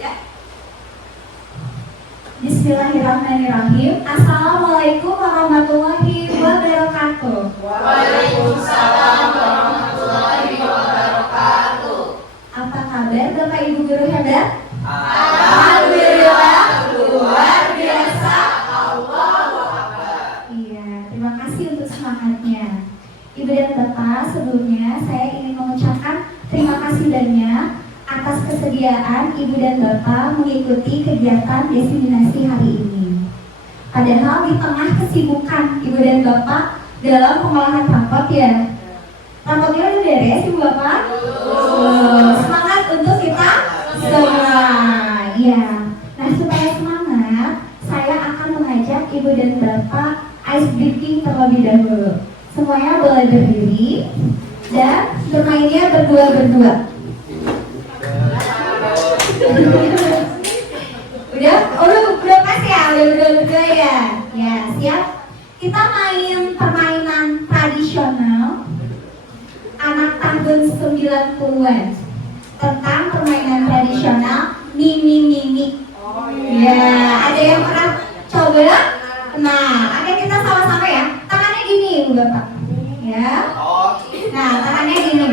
Ya. Bismillahirrahmanirrahim. Assalamualaikum warahmatullahi wabarakatuh. Waalaikumsalam warahmatullahi wabarakatuh. Apa kabar Bapak Ibu guru hebat? Alhamdulillah, luar biasa. Allahu Akbar. Iya, terima kasih untuk semangatnya. Ibu dan Bapak, sebelumnya saya ingin mengucapkan terima kasih banyak atas kesediaan Ibu dan Bapak mengikuti kegiatan diseminasi hari ini. Padahal di tengah kesibukan Ibu dan Bapak dalam pengolahan rapot ya. Rapotnya udah beres Ibu Bapak? Semangat untuk kita semua. Ya. Nah, supaya semangat, saya akan mengajak Ibu dan Bapak ice breaking terlebih dahulu. Semuanya boleh berdiri dan bermainnya berdua-berdua. udah pas ya, udah berdua ya. Ya, siap. Kita main permainan tradisional anak tahun 90-an. Tentang permainan tradisional mimi-mimi. Ya, ada yang pernah coba? Nah, oke kita sama-sama ya. Tangannya gini Ibu Bapak. Ya. Nah, tangannya gini.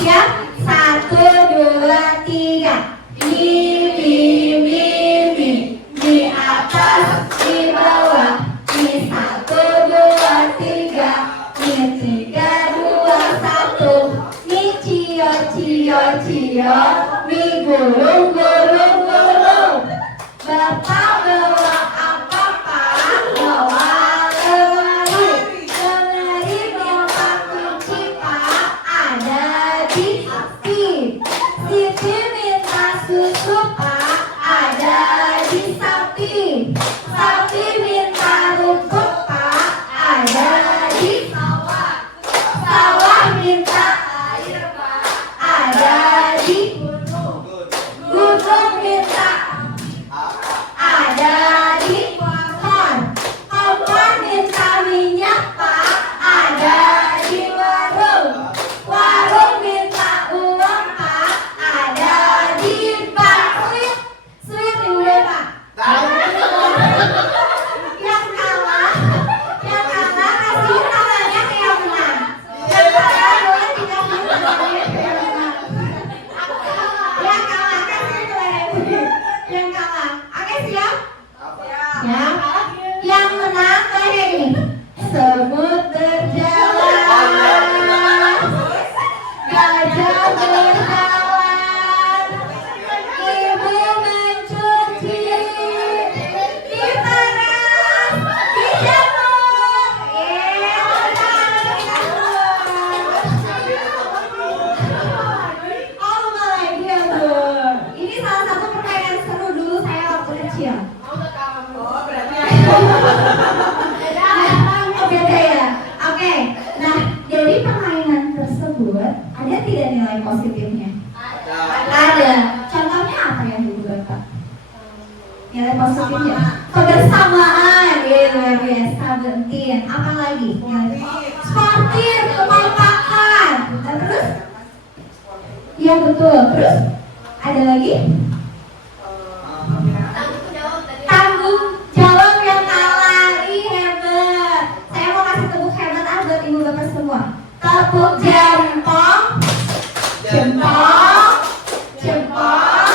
Siap? 1, 2, 3. Mimi, mimi, di atas, di bawah. Mi 1, 2, 3. Mi 3, 2, 1. Mi cio, cio, cio. Mi gulung, gulung, gulung. Bapak bawa apa Pak? Bawa lemari. Lemari bawa kunci Pak. Ada di Siti. Siti minta susu Pak. Ada di sapi. Sapi minta rumput Pak. Ada di sawah. Sawah minta air Pak. Ada di gunung. Gunung minta ada di kompor. Kompor minta minyak Pak. Ada di warung. Warung minta uang Pak. Ada di bank. Sweet Ibu Bapak. Yang kalah kasih tangannya ke yang menang. Yang kalah boleh tidak tangannya ke yang menang. Yang kalah kasih tangannya. Yang kalah. Oke siap? Ya. Yang menang kayak gini. Semut berjalan, gajah berjalan, ibu mencuci di teras, di dapur. Oh lagi ya Bu. Ini salah satu permainan seru dulu saya waktu kecil. Beda ya. Oke. Nah, dari permainan tersebut ada tidak nilai positifnya? Ada. Contohnya apa ya Ibu Bapak? Nilai positifnya? Kebersamaan. Ya, luar biasa. Bentin. Apa lagi? Sportif, kekompakan. Terus? Ya betul. Terus? Ada lagi? Tanggung jawab yang kalah. Ih, hebat. Saya mau kasih tepuk hebat buat Ibu Bapak semua. Tepuk jempol. Jempol. Jempol.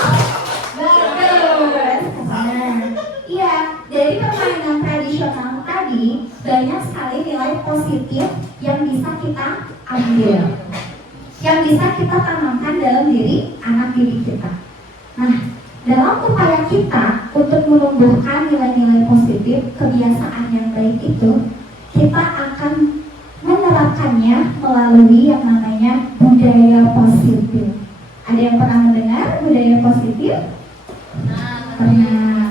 Bagus. Nah, iya, dari permainan tradisional tadi banyak sekali nilai positif yang bisa kita ambil, yang bisa kita tanamkan dalam diri anak didik kita. Nah, dalam upaya kita untuk menumbuhkan nilai-nilai positif, kebiasaan yang baik itu, kita akan menerapkannya melalui yang namanya budaya positif. Ada yang pernah mendengar budaya positif? Pernah.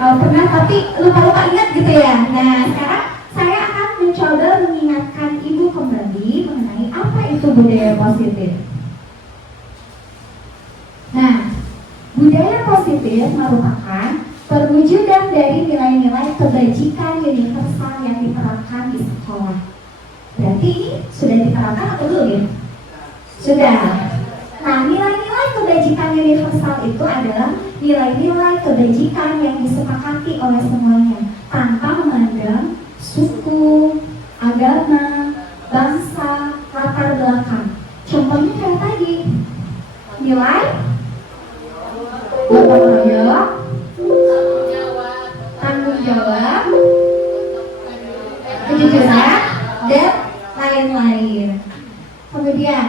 Oh, pernah tapi lupa-lupa ingat gitu ya. Nah, sekarang saya akan mencoba mengingatkan Ibu kembali mengenai apa itu budaya positif. Nah, budaya positif merupakan perwujudan dari nilai-nilai kebajikan universal yang diterapkan di sekolah. Berarti sudah diterapkan atau belum ya? Sudah. Nah, nilai-nilai kebajikan universal itu adalah nilai-nilai kebajikan yang disepakati oleh semuanya tanpa memandang suku, agama, bangsa, latar belakang. Contohnya kayak tadi, nilai gotong royong, tanggung jawab, kejujuran, dan lain-lain. Kemudian,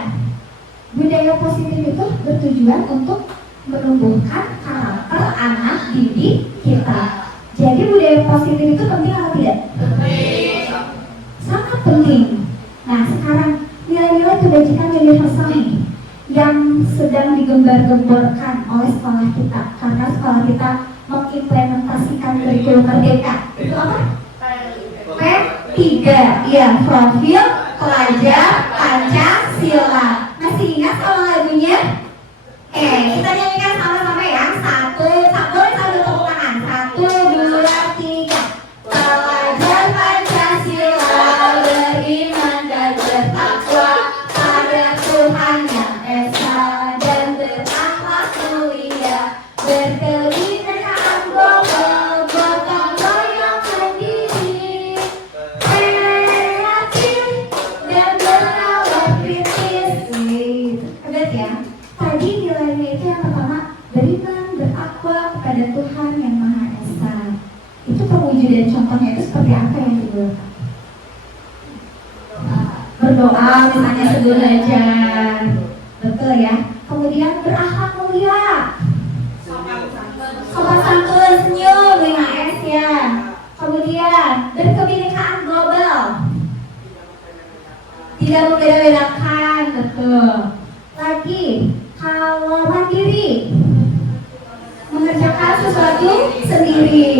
budaya positif itu bertujuan untuk menumbuhkan karakter anak didik kita. Jadi budaya positif itu penting atau tidak? Penting. Sangat penting. Nah, sekarang nilai-nilai kebajikan universal nih yang sedang digembar-gemborkan oleh sekolah kita, karena sekolah kita mengimplementasikan kurikulum merdeka. Itu apa? P3, ya, profil pelajar Pancasila. Masih ingat sama lagunya? Kita nyanyikan sama-sama ya. Satu, sambil tepuk tangan. 1, 2, 3. Pelajar Pancasila beriman dan bertakwa pada Tuhan yang esa dan berakhlak mulia, berkebinekaan global, gotong royong mandiri, kreatif dan berawal kritis. Hebat ya. Tadi nilai-nilai itu yang pertama, beriman, bertakwa kepada Tuhan yang Maha Esa. Itu perwujudan contohnya itu seperti apa yang dibuat? Berdoa misalnya sebelum belajar, betul ya. Kemudian berakhlak mulia, sopan santun, senyum, 5S ya. Kemudian berkebinekaan global, tidak membeda-bedakan, betul. Lagi, kalau mandiri, mengerjakan sesuatu sendiri.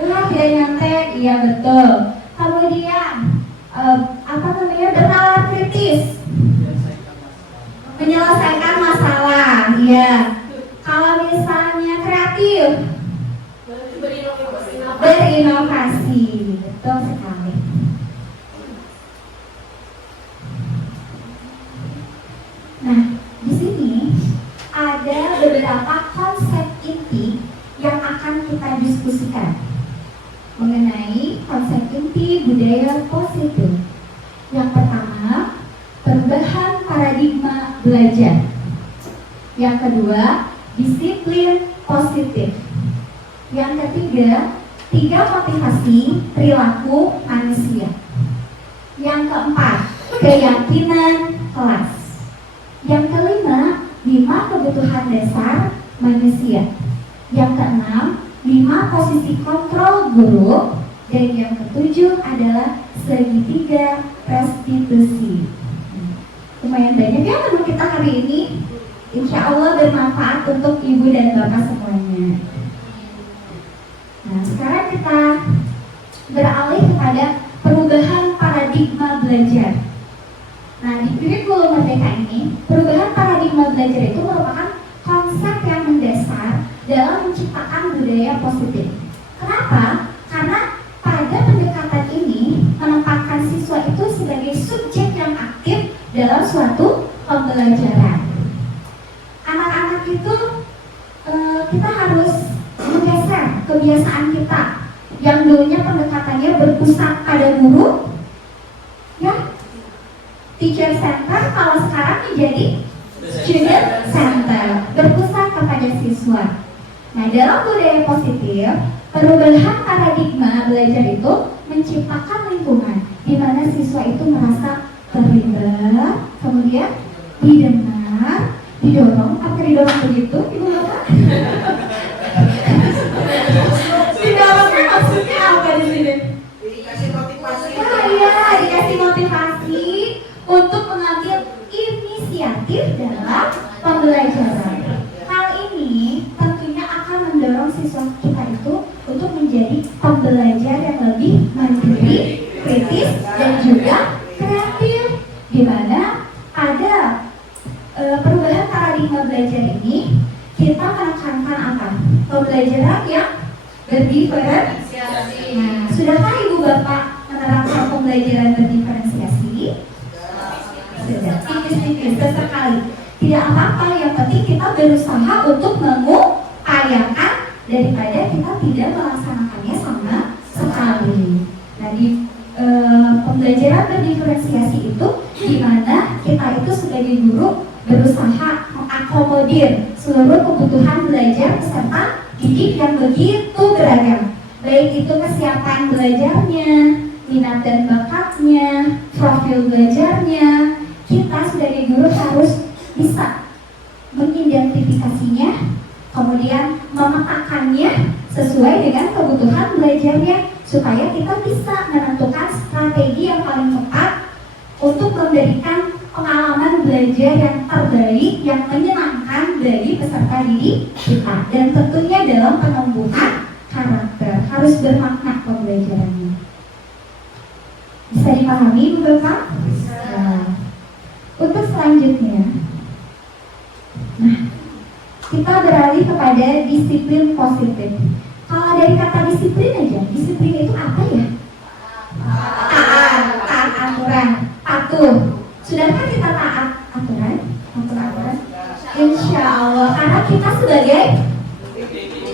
Tidak nyontek, iya betul. Kemudian bernalar kritis, menyelesaikan masalah, iya. Kalau misalnya kreatif, berinovasi, betul sekali. Nah, di sini ada beberapa konsep inti yang akan kita diskusikan mengenai konsep inti budaya positif. Yang pertama, perubahan paradigma belajar. Yang kedua, disiplin positif. Yang ketiga, 3 motivasi perilaku manusia. Yang keempat, keyakinan kelas. Yang kelima, 5 kebutuhan dasar manusia. Yang keenam, 5 posisi kontrol guru. Dan yang ketujuh adalah segitiga restitusi. Lumayan banyak ya menu kita hari ini. Insya Allah bermanfaat untuk ibu dan bapak semuanya. Nah, sekarang kita beralih kepada perubahan paradigma belajar. Nah, di kurikulum merdeka ini, perubahan paradigma belajar itu merupakan konsep yang mendasar dalam menciptakan budaya positif. Kenapa? Karena pada pendekatan ini menempatkan siswa itu sebagai subjek yang aktif dalam suatu pembelajaran. Anak-anak itu kita harus menggeser kebiasaan kita yang dulunya pendekatannya berpusat pada guru, ya, teacher center, kalau sekarang menjadi student center, berpusat kepada siswa. Nah, dalam budaya positif, perubahan paradigma belajar itu menciptakan lingkungan di mana siswa itu merasa terlibat, kemudian didengar, didorong. Apa didorong begitu, Ibu Bapak? Didorongnya maksudnya apa di sini? Dikasih motivasi. Nah, iya, dikasih motivasi untuk mengambil inisiatif dalam pembelajaran. Hal ini tentunya akan mendorong siswa kita itu untuk menjadi pembelajar yang lebih mandiri, kritis, dan juga kreatif. Di mana ada perubahan paradigma belajar ini, kita menekankan apa? Pembelajaran yang berdiferensiasi. Nah, sudahkah Ibu Bapak menerapkan pembelajaran berdiferensiasi? Sudah, tipis-tipis, sesekali. tidak apa-apa, yang penting kita berusaha untuk mengupayakan daripada kita tidak melaksanakannya sama sekali. Nah, di pembelajaran berdiferensiasi itu di mana kita itu sebagai guru berusaha mengakomodir seluruh kebutuhan belajar peserta didik yang begitu beragam, baik itu kesiapan belajarnya, minat dan bakatnya, profil belajarnya. Kita sebagai guru harus bisa mengidentifikasinya, kemudian memetakannya sesuai dengan kebutuhan belajarnya, supaya kita bisa menentukan strategi yang paling tepat untuk memberikan pengalaman belajar yang terbaik, yang menyenangkan bagi peserta didik kita, dan tentunya dalam penumbuhan karakter harus bermakna pembelajarannya. Bisa dipahami, Bu Bapak? Nah, untuk selanjutnya, nah, kita beralih kepada disiplin positif. Kalau dari kata disiplin aja, disiplin itu apa ya? Taat aturan, patuh. Sudahkah kita taat aturan? Aturan? Insya Allah, karena kita sebagai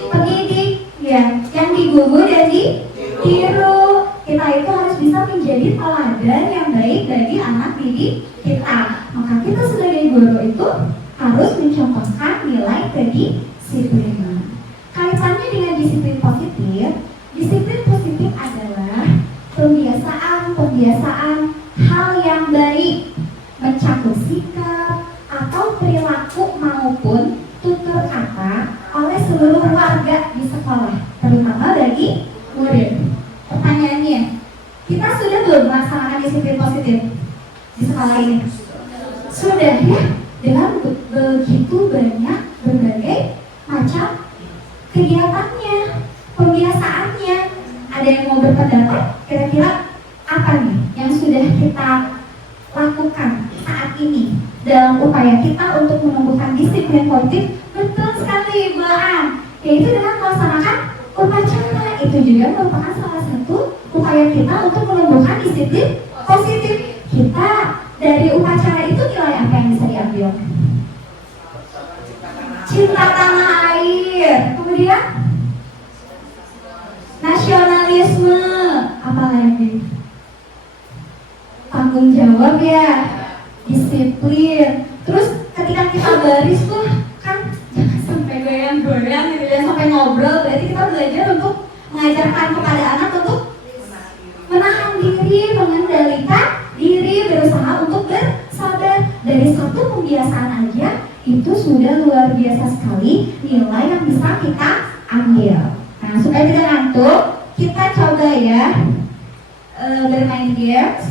pendidik ya, yang digugu dan ditiru. Kita itu harus bisa menjadi teladan yang baik bagi anak didik kita. Maka kita sebagai guru itu harus mencontohkan nilai kedisiplinan. Kaitannya dengan disiplin positif adalah pembiasaan hal yang baik, mencakup sikap atau perilaku maupun tutur kata oleh seluruh warga di sekolah, terutama bagi murid. Pertanyaannya, kita sudah belum melaksanakan disiplin positif di sekolah ini? Sudah ya, dengan begitu banyak berbagai macam kegiatannya, pembiasaannya. Ada yang mau berpendapat kira-kira apa nih yang sudah kita lakukan saat ini dalam upaya kita untuk menumbuhkan disiplin positif? Betul sekali, Bu Aan, yaitu dengan melaksanakan upacara. Itu juga merupakan salah satu upaya kita untuk menumbuhkan disiplin positif. Kita dari upacara itu nilai apa yang bisa diambil? Cinta tanah air, kemudian nasionalisme, apa lagi? Tanggung jawab ya, disiplin. Terus ketika kita baris tuh kan jangan sampai goyang-goyang gitu, jangan sampai ngobrol. Berarti kita belajar untuk mengajarkan kepada anak untuk menahan diri, mengendalikan diri, berusaha untuk bersabar. Dari satu pembiasaan aja itu sudah luar biasa sekali nilai yang bisa kita ambil. Nah, supaya tidak ngantuk, kita coba ya bermain games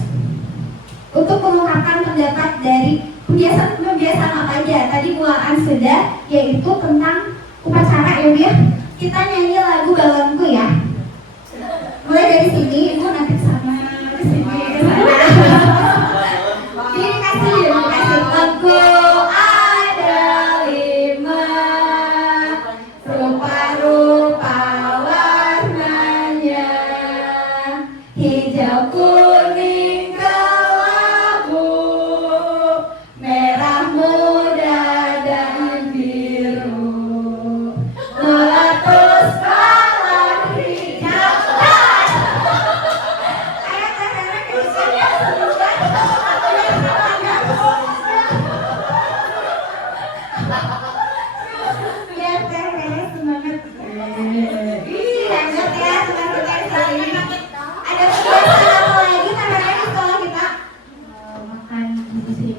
untuk mengungkapkan pendapat dari pembiasaan apa aja. Tadi Bu Aan sudah, yaitu tentang upacara ya. Kita nyanyi lagu Balonku ya. Mulai dari sini, Ibu nanti kesana, kesini, kesana. Ini kasih lagu. Ada 5 rupa-rupa warnanya, hijau, kuning, kelabu, merah muda dan biru, meletus kolor hijau.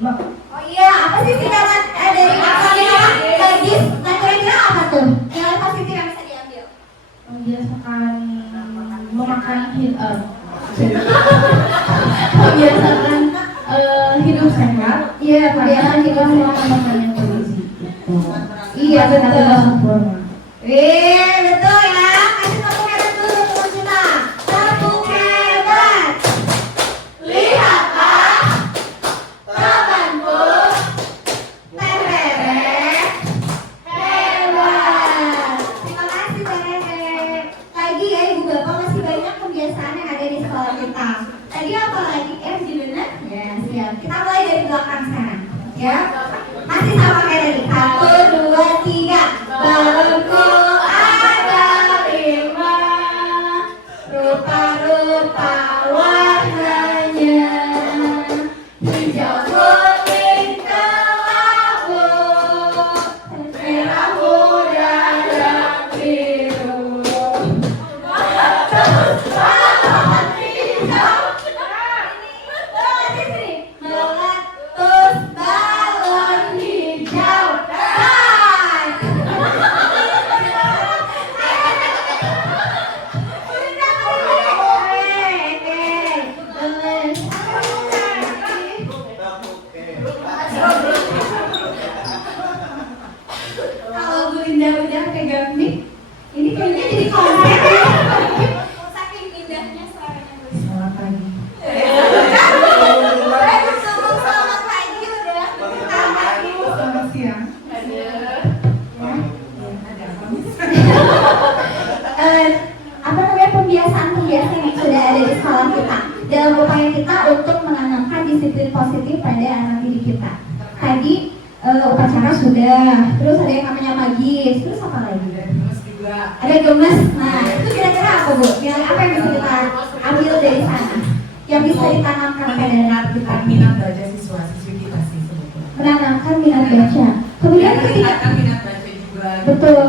Oh iya, apa sih singkatan dari akronim Legis? Nah, kira-kira apa tuh nilai positif yang bisa diambil? Membiasakan memakan membiasakan hidup sehat. Iya, membiasakan hidup sehat, makan yang bergizi. Iya, betul. Betul ya. Kasih tepuk hebat dulu teman kita. Tepuk hebat. Lihatlah temanku, Terere hebat. Terima kasih Terere. Lagi ya Ibu Bapak, masih banyak kebiasaan yang ada di sekolah kita. Tadi apa lagi? Jadi benar? Ya siap. Kita mulai dari belakang sekarang. Ya. Masih sama Kalau Bu Linda udah pegang mic, ini kayaknya jadi konsep ya. Saking indahnya suaranya Bu Linda. Selamat pagi. Selamat pagi udah. Selamat siang. Apa namanya pembiasaan-pembiasaan yang sudah ada di sekolah kita dalam upaya kita untuk menanamkan disiplin positif pada anak didik kita. Tadi upacara sudah, terus ada yang namanya magis, terus apa lagi? Gemes juga. Ada gemes. Nah, itu kira-kira apa Bu? Kira-kira apa yang bisa kita ambil dari sana? Yang bisa ditanamkan pada anak kita? Minat baca siswa-siswi kita sih sebetulnya. Menanamkan minat baca. Kemudian ketika Meningkatkan minat baca juga. betul,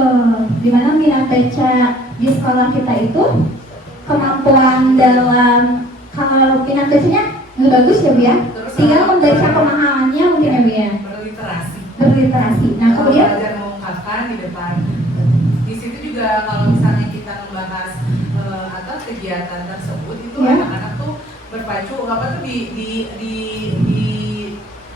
di mana minat baca di sekolah kita itu kemampuan dalam kalau minat bacanya nggak bagus ya Bu ya. Terus Tinggal membaca pemahamannya mungkin ya Bu ya. Berliterasi. Berliterasi. Nah kemudian belajar mengungkapkan di depan. Di situ juga kalau misalnya kita membahas atau kegiatan tersebut itu Ya. anak-anak tuh berpacu apa tuh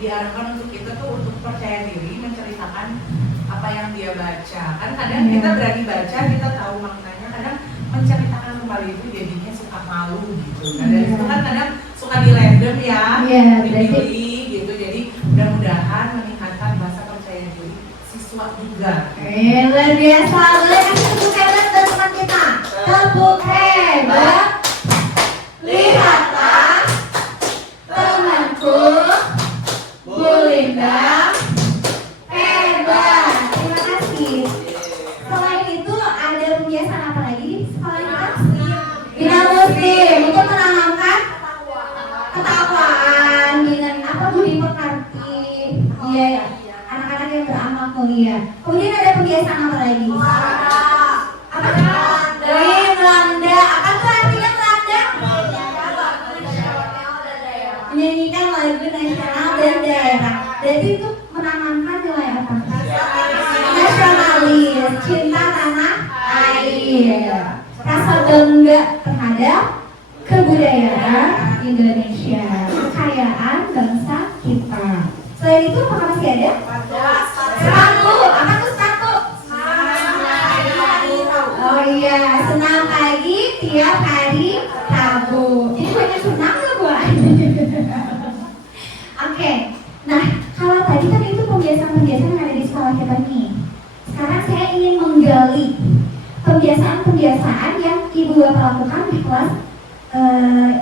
diarahkan untuk kita tuh untuk percaya diri menceritakan apa yang dia baca. Kan kadang Ya. kita berani baca, kita tahu maknanya, kadang menceritakan kembali itu jadinya suka malu gitu. Nah dari Ya. situ kan kadang suka di random ya, Iya, dipilih gitu. Jadi mudah-mudahan meningkatkan rasa percaya diri siswa juga. luar biasa. Boleh kasih tepuk hebat buat teman kita. Tepuk hebat. Lihatlah temanku Bu Linda hebat. Terima kasih. Selain itu ada pembiasaan apa lagi di sekolah kita? Bina muslim untuk menanamkan ketakwaan dengan apa budi pekerti. Iya ya. Anak-anak yang beramal mulia. Kemudian ada pembiasaan apa lagi? Apa? Melanda. Apa tuh artinya melanda? Menyanyikan lagu nasional dan daerah. Jadi itu menanamkan nilai apa? Nasionalis, cinta tanah air, rasa bangga terhadap kebudayaan Indonesia, kekayaan bangsa kita. Selain itu apa masih ada? Sepatu. Apa tuh sepatu? Oh iya, senam pagi tiap hari Rabu. Jadi banyak senam nggak Bu? Oke. Nah, kalau tadi kan itu pembiasaan-pembiasaan yang ada di sekolah kita nih. Sekarang saya ingin menggali pembiasaan-pembiasaan yang Ibu Bapak lakukan di kelas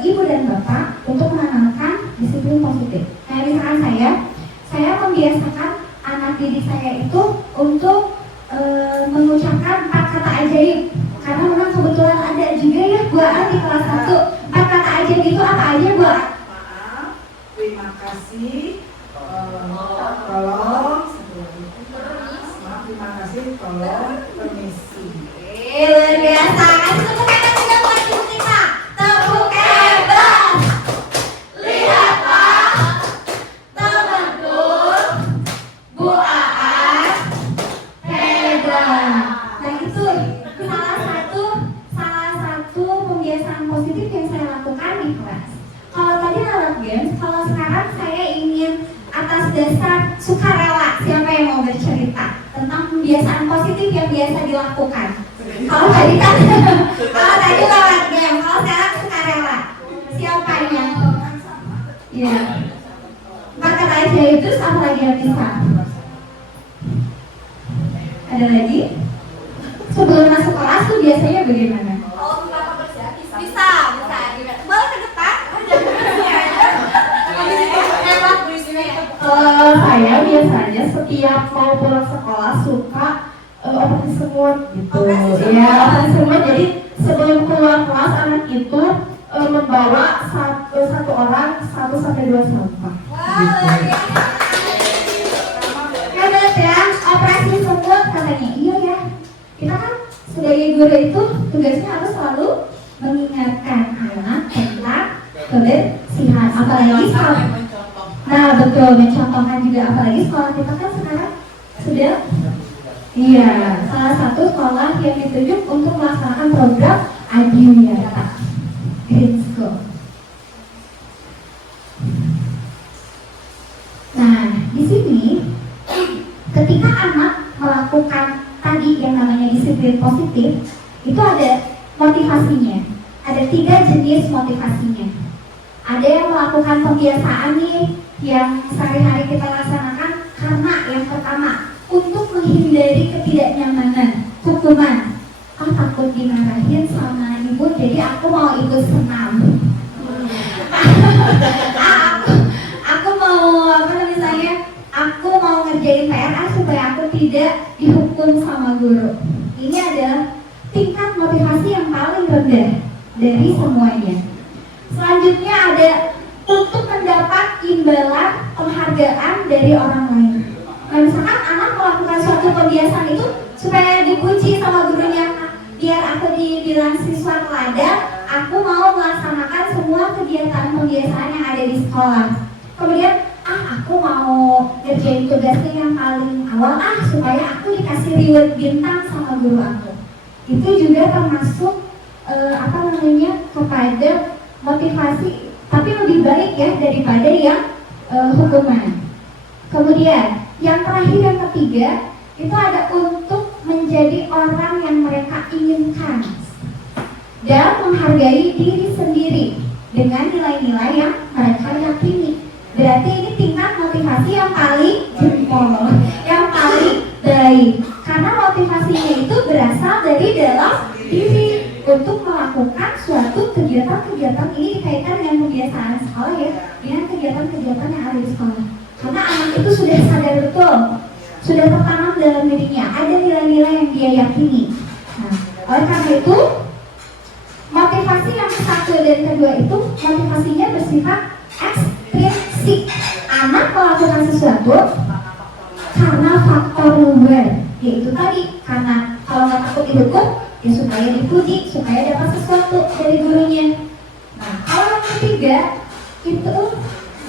Ibu dan Bapak untuk menanamkan disiplin positif. Kayak misalkan saya membiasakan anak didik saya itu untuk mengucapkan 4 kata ajaib. Karena memang kebetulan ada juga ya Bu Al di kelas 1. 4 kata ajaib itu apa aja Bu Al? Maaf, terima kasih, tolong, maaf, terima kasih, tolong, permisi. Luar biasa. Kasih tepuk hebat juga buat ibu kita. Tepuk hebat. Lihatlah temanku Bu Aan hebat. Nah itu salah satu pembiasaan positif yang saya lakukan di kelas. Kalau tadi lewat games, kalau sekarang saya ingin atas dasar sukarela. Siapa yang mau bercerita tentang pembiasaan positif yang biasa dilakukan? Kalau tadi lewat game, kalau sekarang sukarela. Siapa yang? Iya. 4 kata aja itu apa lagi yang bisa? Ada lagi? Sebelum masuk kelas tuh biasanya bagaimana? Bisa. Boleh ke depan? Saya biasanya setiap mau pulang sekolah suka open semut gitu. Ya, open semut. Jadi sebelum keluar kelas anak itu membawa satu orang 1-2 sampah. Hebat ya, operasi semut katanya. Iya ya. Kita kan sebagai guru itu tugasnya harus selalu mengingatkan anak tentang kebersihan. Apalagi kalau nah betul, mencontohkan juga, apalagi sekolah kita kan sekarang sudah salah satu sekolah yang ditunjuk untuk melaksanakan program Adiwiyata Green School. Nah, di sini ketika anak melakukan tadi yang namanya disiplin positif, itu ada motivasinya. Ada 3 jenis motivasinya. Ada yang melakukan pembiasaan nih, yang sehari-hari kita laksanakan karena yang pertama, untuk menghindari ketidaknyamanan, hukuman. Takut dimarahin sama ibu, jadi aku mau ikut senam. aku mau aku mau ngerjain PR supaya aku tidak dihukum sama guru. Ini adalah tingkat motivasi yang paling rendah dari semuanya. Selanjutnya ada untuk mendapat imbalan penghargaan dari orang lain. Nah, misalkan anak melakukan suatu kebiasaan itu supaya dipuji sama gurunya, biar aku dibilang siswa teladan, aku mau melaksanakan semua kegiatan pembiasaan yang ada di sekolah. Kemudian, aku mau ngerjain tugasnya yang paling awal, supaya aku dikasih reward bintang sama guru aku. Itu juga termasuk kepada motivasi, tapi lebih baik ya daripada yang hukuman. Kemudian, yang terakhir yang ketiga, itu ada untuk menjadi orang yang mereka inginkan dan menghargai diri sendiri dengan nilai-nilai yang mereka yakini. Berarti ini tingkat motivasi yang paling jempol, yang paling baik, karena motivasinya itu berasal dari dalam diri untuk melakukan suatu kegiatan-kegiatan. Ini dikaitkan dengan kebiasaan sekolah ya, dengan kegiatan-kegiatan yang ada di sekolah, karena anak itu sudah sadar betul, sudah tertanam dalam dirinya, ada nilai-nilai yang dia yakini. Nah, oleh karena itu, motivasi yang satu dan kedua itu motivasinya bersifat ekstrinsik. Anak melakukan sesuatu karena faktor luar, yaitu tadi karena kalau nggak takut dihukum, ya supaya dipuji, supaya dapat sesuatu dari gurunya. Nah, kalau yang ketiga itu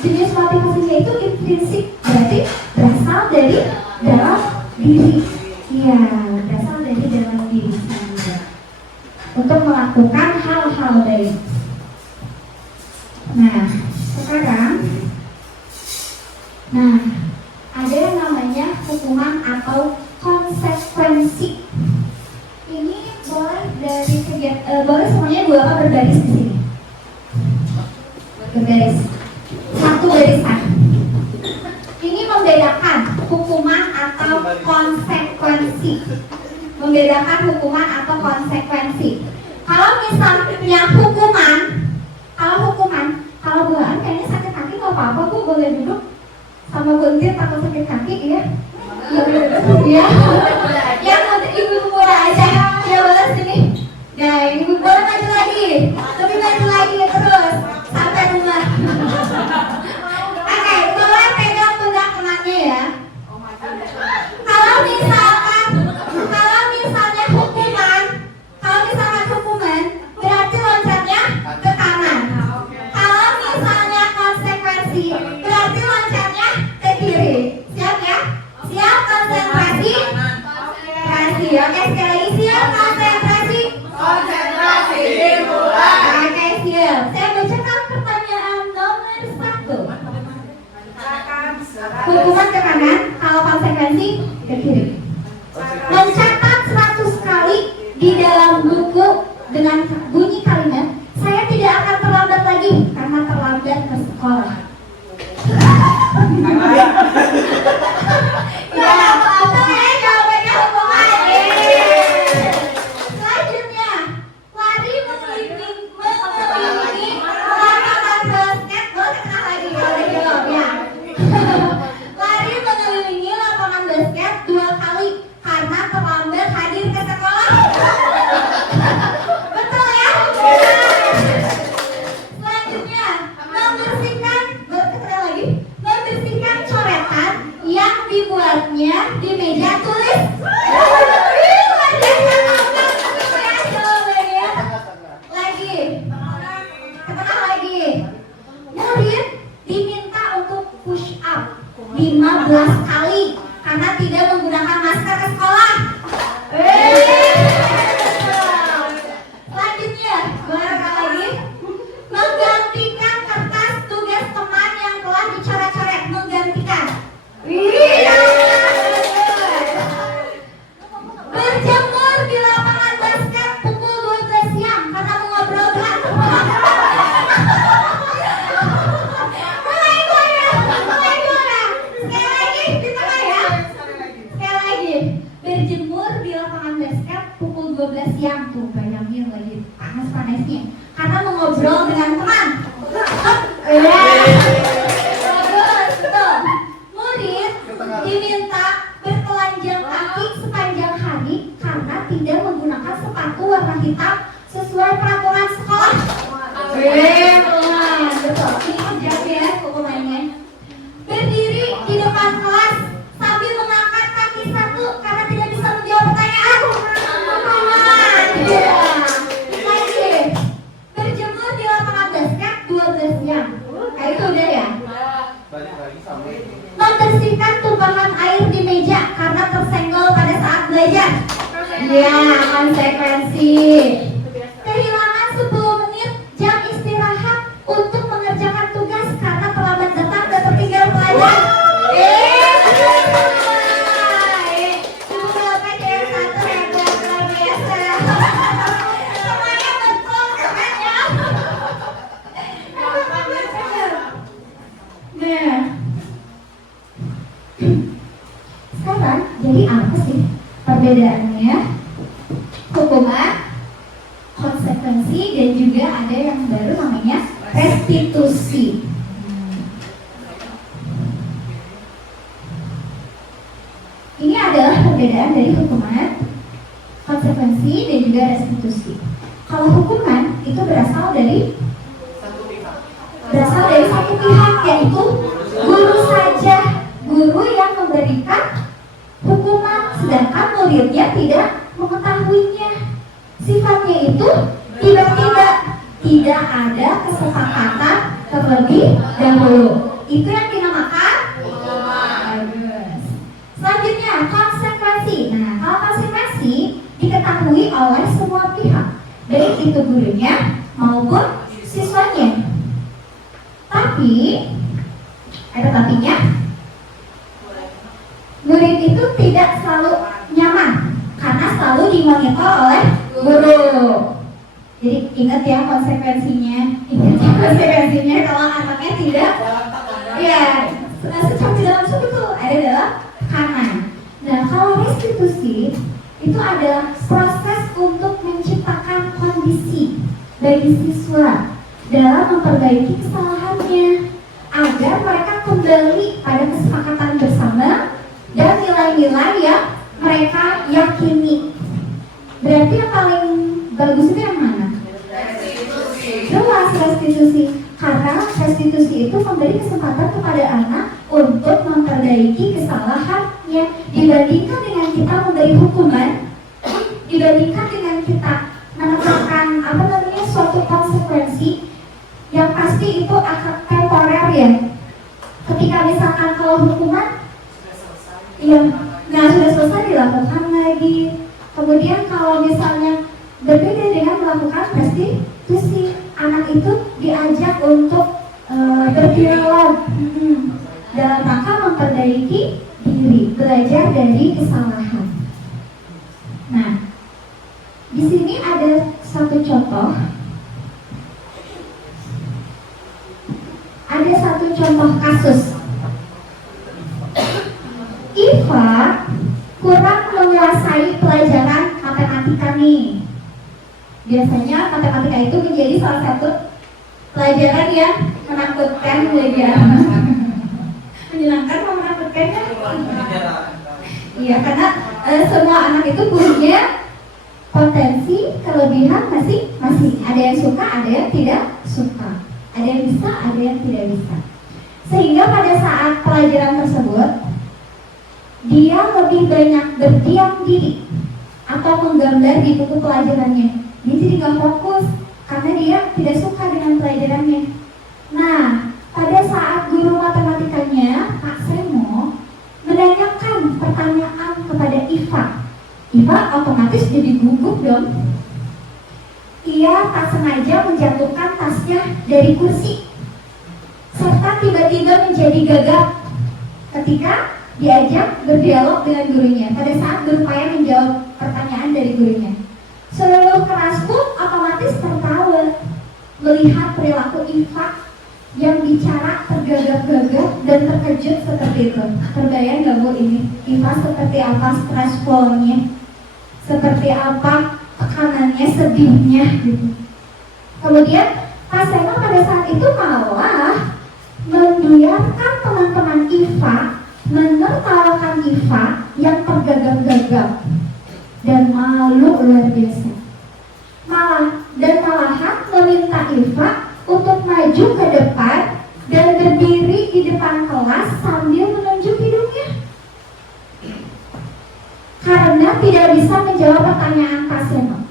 jenis motivasinya itu intrinsik, berarti berasal dari dalam diri. Iya, berasal dari dalam diri sendiri untuk melakukan hal-hal baik. Nah, sekarang ada yang namanya hukuman atau konsekuensi. Ini boleh dari kegiatan, boleh semuanya dua apa berbaris di sini. Berbaris, satu barisan. Ini membedakan hukuman atau konsekuensi. Membedakan hukuman atau konsekuensi. Kalau misalnya hukuman, kalau buaan kayaknya sakit kaki nggak apa-apa, Bu, boleh duduk sama guntir takut sakit kaki, ya. Ya, yang untuk ibu mulai aja, ya boleh sini. Ya, ibu boleh maju lagi, tapi maju lagi terus sampai rumah. Oke, boleh pegang pundak kenanya ya. Kalau misalnya hukuman, berarti loncatnya ke kanan. Kalau misalnya konsekuensi, berarti loncatnya ke kiri. Siap ya? Siap konsentrasi? Oke, sekali lagi siap konsentrasi? Konsentrasi dimulai. Oke, siap. Saya bacakan pertanyaan nomor 1. Hukuman ke kanan, kalau konsekuensi ke kiri. Mencatat 100 kali di dalam buku dengan bunyi kalimat, saya tidak akan terlambat lagi karena terlambat ke sekolah. Ya, saya jawabannya hukuman. Selanjutnya, lari mengelilingi lapangan basket. Boleh kenal lagi, boleh jawab ya. Lari mengelilingi lapangan basket 2 kali karena terlambat hadir ke sekolah. Betul ya? Selanjutnya, membersihkan coretan yang dibuatnya di meja tulis. Murid diminta untuk push up 15 kali karena tidak menggunakan masker ke sekolah. Selanjutnya, lagi menggantikan kertas tugas teman yang telah dicoret-coret. Menggantikan. diminta bertelanjang kaki sepanjang hari karena tidak menggunakan sepatu warna hitam sesuai peraturan sekolah. Teman, betul. Ini kerjaan ya hukumannya. Berdiri di depan kelas sambil mengangkat kaki satu karena tidak bisa menjawab pertanyaan. Teman, ya. Lagi, berjemur di lapangan basket 12 jam. Itu udah ya. Membersihkan tumpahan air di meja karena tersenggol pada saat belajar. Ya, konsekuensi. Kehilangan 10 menit jam istirahat untuk mengerjakan tugas karena terlambat datang dan tertinggal pelajaran. Semuanya betul, keren ya. Nah, sekarang jadi apa sih perbedaannya hukuman, konsekuensi, dan juga ada yang baru namanya restitusi. Ini adalah perbedaan dari hukuman, konsekuensi, dan juga restitusi. Kalau hukuman itu berasal dari satu pihak, yaitu guru saja, guru yang memberikan hukuman, sedangkan muridnya tidak mengetahuinya. Sifatnya itu tiba-tiba, tidak ada kesepakatan terlebih dahulu. Itu yang dinamakan hukuman. Selanjutnya konsekuensi. Nah, kalau konsekuensi diketahui oleh semua pihak, baik itu gurunya maupun siswanya. Tapi ada tapinya. Murid itu tidak selalu nyaman karena selalu dimonitor oleh guru. Jadi ingat ya konsekuensinya. Kalau anaknya tidak, ya secara tidak langsung itu ada dalam tekanan. Nah, kalau restitusi itu adalah proses untuk menciptakan kondisi bagi siswa dalam memperbaiki kesalahannya agar mereka kembali pada kesepakatan bersama dan nilai-nilai yang mereka yakini. Berarti yang paling bagus itu yang mana? Jelas restitusi. Karena restitusi itu memberi kesempatan kepada anak untuk memperbaiki kesalahannya, dibandingkan dengan kita memberi hukuman, dibandingkan dengan kita menetapkan suatu konsekuensi yang pasti itu akan temporer ya. Ketika misalkan kalau hukuman sudah selesai dilakukan lagi. Kemudian kalau misalnya berbeda dengan melakukan restitusi, anak itu diajak untuk berdialog dalam rangka memperbaiki diri, belajar dari kesalahan. Nah, di sini ada satu contoh. Ada satu contoh kasus. Iva kurang menguasai pelajaran matematika nih. Biasanya matematika itu menjadi salah satu pelajaran yang menakutkan belajar. Menyenangkan atau menakutkan kan? Iya, karena semua anak itu punya potensi, kelebihan masing-masing. Ada yang suka, ada yang tidak suka. Ada yang bisa, ada yang tidak bisa. Sehingga pada saat pelajaran tersebut dia lebih banyak berdiam diri atau menggambar di buku pelajarannya. Dia jadi gak fokus karena dia tidak suka dengan pelajarannya. Nah, pada saat guru matematikanya, Pak Semo, menanyakan pertanyaan kepada Iva, Iva otomatis jadi gugup dong. Ia tak sengaja menjatuhkan tasnya dari kursi, serta tiba-tiba menjadi gagap ketika diajak berdialog dengan gurunya pada saat berupaya menjawab pertanyaan dari gurunya. Seluruh kelas pun otomatis tertawa melihat perilaku Iva yang bicara tergagap-gagap dan terkejut seperti itu. Terbayang gak Bu ini? Iva seperti apa stressfulnya, seperti apa tekanannya, sedihnya gitu. Kemudian Pak Seno pada saat itu malah membiarkan teman-teman Iva menertawakan bisa menjawab pertanyaan Pak Seno.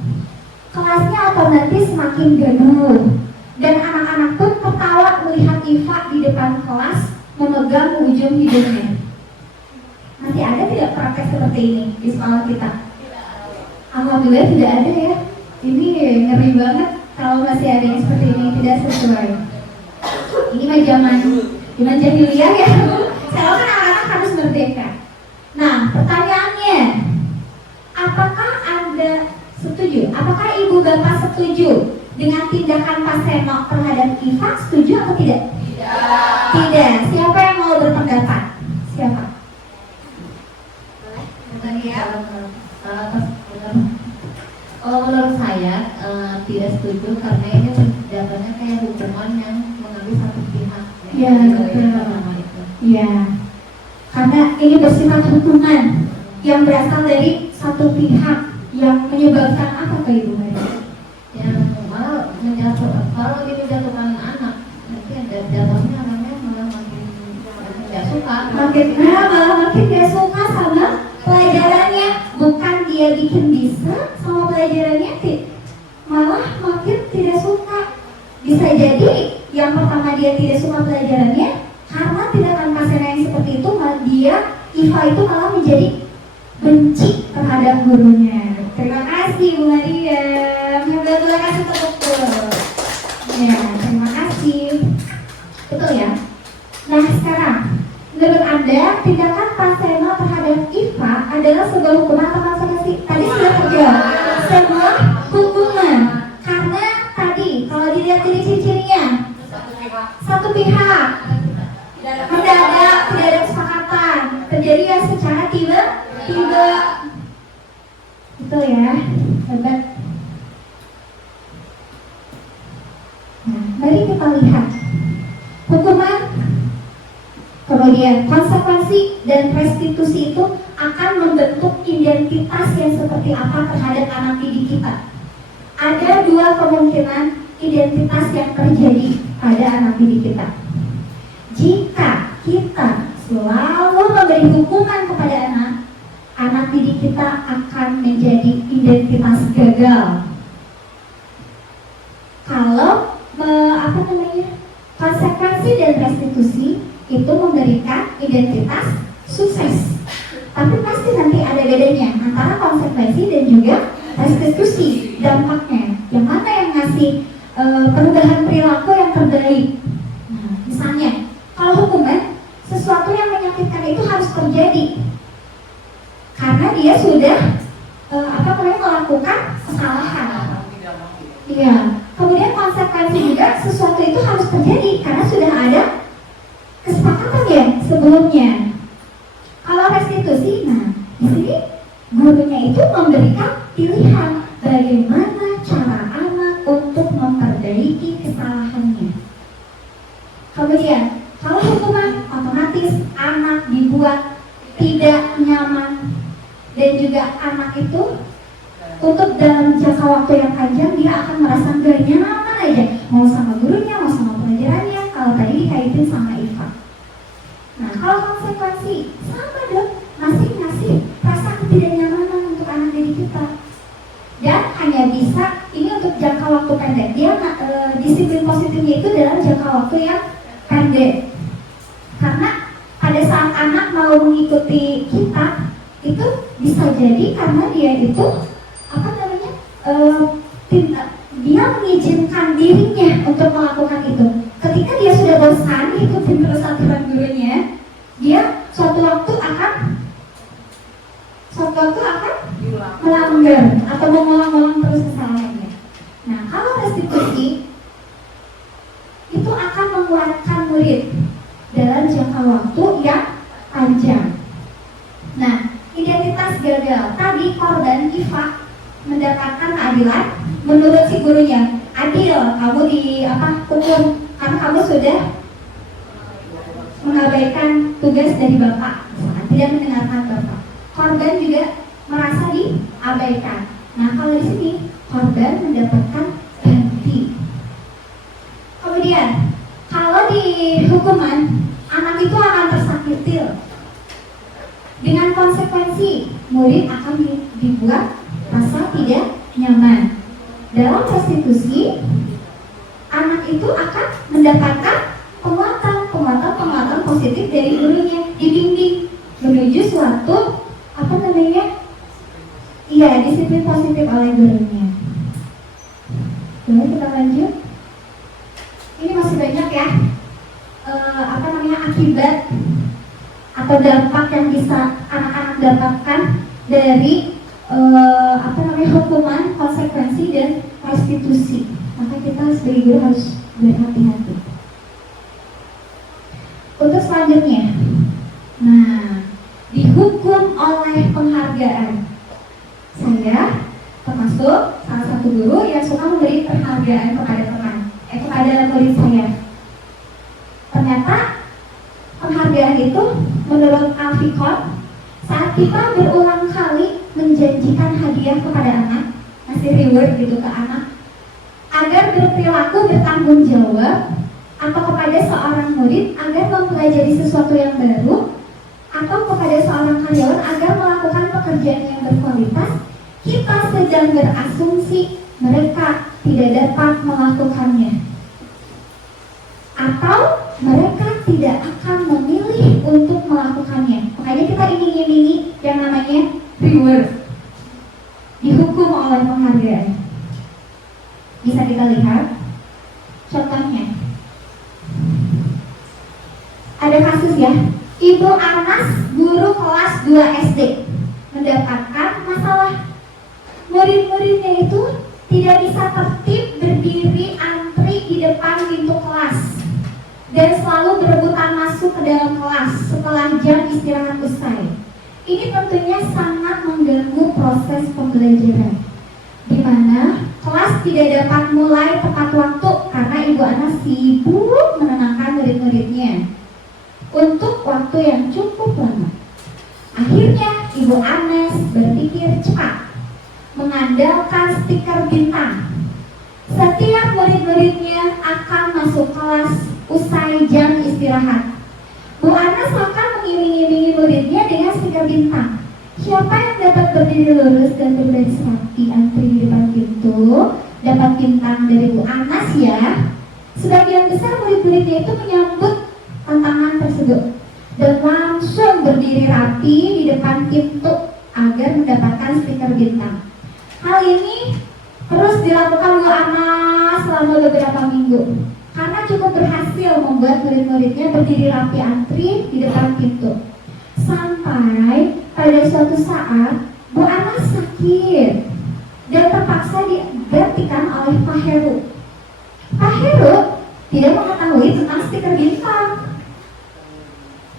Kelasnya otomatis semakin gaduh dan anak-anak pun ketawa melihat Iva di depan kelas memegang ujung hidungnya. Masih ada tidak praktek seperti ini di sekolah kita? Alhamdulillah tidak ada ya. Ini ngeri banget kalau masih ada yang seperti ini, tidak sesuai. Ini mah zaman jahiliyah ya. Sekarang kan anak-anak harus merdeka. Nah, pertanyaannya, apakah Anda setuju? Apakah Ibu Bapak setuju dengan tindakan Pak Seno terhadap Iva? Setuju atau tidak? Tidak. Siapa yang mau berpendapat? Siapa? Kalau menurut saya tidak setuju karena ini jatuhnya kayak hukuman yang mengambil satu pihak. Ya, betul. Iya. Karena ini bersifat hukuman yang berasal dari satu pihak yang menyebabkan apa ke Ibu Maria? Yang malah kalau ini jatuhkan anak, nanti jatuhnya anaknya malah makin tidak suka. Malah makin gak suka sama pelajarannya. Bukan dia bikin bisa sama pelajarannya, malah makin tidak suka. Bisa jadi yang pertama dia tidak suka pelajarannya karena tindakan Pak Seno yang seperti itu, Iva itu malah menjadi benci terhadap gurunya. Terima kasih Bu Maria. Terima kasih tepuk. Ya, terima kasih. Betul ya. Nah sekarang, menurut Anda tindakan Pak Seno terhadap Iva adalah sebuah hukuman atau konsekuensi? Tadi sudah terjawab. Sebuah hukuman. Karena tadi kalau dilihat dari ciri-cirinya, satu pihak mendadak, tidak ada kesepakatan, terjadi ya secara tiba-tiba. Betul ya, hebat. Nah, mari kita lihat hukuman, kemudian konsekuensi dan restitusi itu akan membentuk identitas yang seperti apa terhadap anak didik kita. Ada dua kemungkinan identitas yang terjadi pada anak didik kita. Jika kita selalu memberi hukuman kepada anak didik kita akan menjadi identitas gagal. Kalau konsekuensi dan restitusi itu memberikan identitas sukses. Tapi pasti nanti ada bedanya antara konsekuensi dan juga restitusi dampaknya. Yang mana yang ngasih perubahan perilaku yang terbaik? Nah, misalnya, kalau hukuman, sesuatu yang menyakitkan itu harus terjadi karena dia sudah melakukan kesalahan. Iya. Kemudian konsekuensi juga sesuatu itu harus terjadi karena sudah ada kesepakatan ya sebelumnya. Kalau restitusi, nah di sini gurunya itu memberikan pilihan bagaimana cara anak untuk memperbaiki kesalahannya. Kemudian kalau hukuman, otomatis anak dibuat tidak nyaman dan juga anak itu untuk dalam jangka waktu yang panjang dia akan merasa gak nyaman aja, mau sama gurunya, mau sama pelajarannya. Kalau tadi dikaitin sama Iva. Nah kalau konsekuensi sama dong, masih ngasih rasa ketidaknyamanan untuk anak didik kita. Dan hanya bisa ini untuk jangka waktu pendek. Dia disiplin positifnya itu dalam jangka waktu yang pendek. Karena pada saat anak mau mengikuti kita itu bisa jadi karena dia itu dia mengizinkan dirinya untuk melakukan itu. Ketika dia sudah bosan ikutin terus aturan gurunya, dia suatu waktu akan melanggar atau mengulang-ulang terus kesalahannya. Nah, kalau restitusi itu akan menguatkan murid dalam jangka waktu yang panjang. Nah, identitas gagal tadi korban Iva mendapatkan keadilan menurut si gurunya. Adil, kamu hukum karena kamu sudah mengabaikan tugas dari bapak, tidak mendengarkan bapak. Korban juga merasa diabaikan. Nah kalau di sini korban mendapatkan ganti. Kemudian kalau di hukuman anak itu akan tersakiti. Dengan konsekuensi murid akan dibuat tidak nyaman. Dalam prostitusi, anak itu akan mendapatkan penguatan positif dari gurunya, dibimbing menuju suatu disiplin positif oleh gurunya. Boleh kita lanjut? Ini masih banyak ya akibat atau dampak yang bisa anak-anak dapatkan dari hukuman, konsekuensi dan prostitusi. Maka kita sebagai guru harus berhati-hati. Untuk selanjutnya, dihukum oleh penghargaan. Saya termasuk salah satu guru yang suka memberi penghargaan kepada murid saya. Ternyata penghargaan itu menurut Alfikon, saat kita berulang kali menjanjikan hadiah kepada anak, ngasih reward gitu ke anak, agar berperilaku bertanggung jawab, atau kepada seorang murid agar mempelajari sesuatu yang baru, atau kepada seorang karyawan agar melakukan pekerjaan yang berkualitas, kita sedang berasumsi mereka tidak dapat melakukannya, atau mereka tidak akan memilih untuk melakukannya. Makanya kita iming-imingi yang namanya reward, dihukum oleh penghargaan. Bisa kita lihat contohnya. Ada kasus ya, Ibu Anas, guru kelas 2 SD, mendapatkan masalah. Murid-muridnya itu tidak bisa tertib berdiri antri di depan pintu kelas dan selalu berebutan masuk ke dalam kelas setelah jam istirahat usai. Ini tentunya sangat mengganggu proses pembelajaran, di mana kelas tidak dapat mulai tepat waktu karena Ibu Anas sibuk menenangkan murid-muridnya untuk waktu yang cukup lama. Akhirnya Ibu Anas berpikir cepat, mengandalkan stiker bintang. Setiap murid-muridnya akan masuk kelas usai jam istirahat. Bu Anas akan mengiming-imingi muridnya dengan stiker bintang. Siapa yang dapat berdiri lurus dan berbaris rapi antri di depan pintu dapat bintang dari Bu Anas ya. Sebagian besar murid-muridnya itu menyambut tantangan tersebut dan langsung berdiri rapi di depan pintu agar mendapatkan stiker bintang. Hal ini terus dilakukan Bu Anas selama beberapa minggu karena cukup berhasil membuat murid-muridnya berdiri rapi antri di depan pintu. Sampai pada suatu saat Bu Anas sakit dan terpaksa digantikan oleh Pak Heru. Pak Heru tidak mengetahui tentang stiker bintang.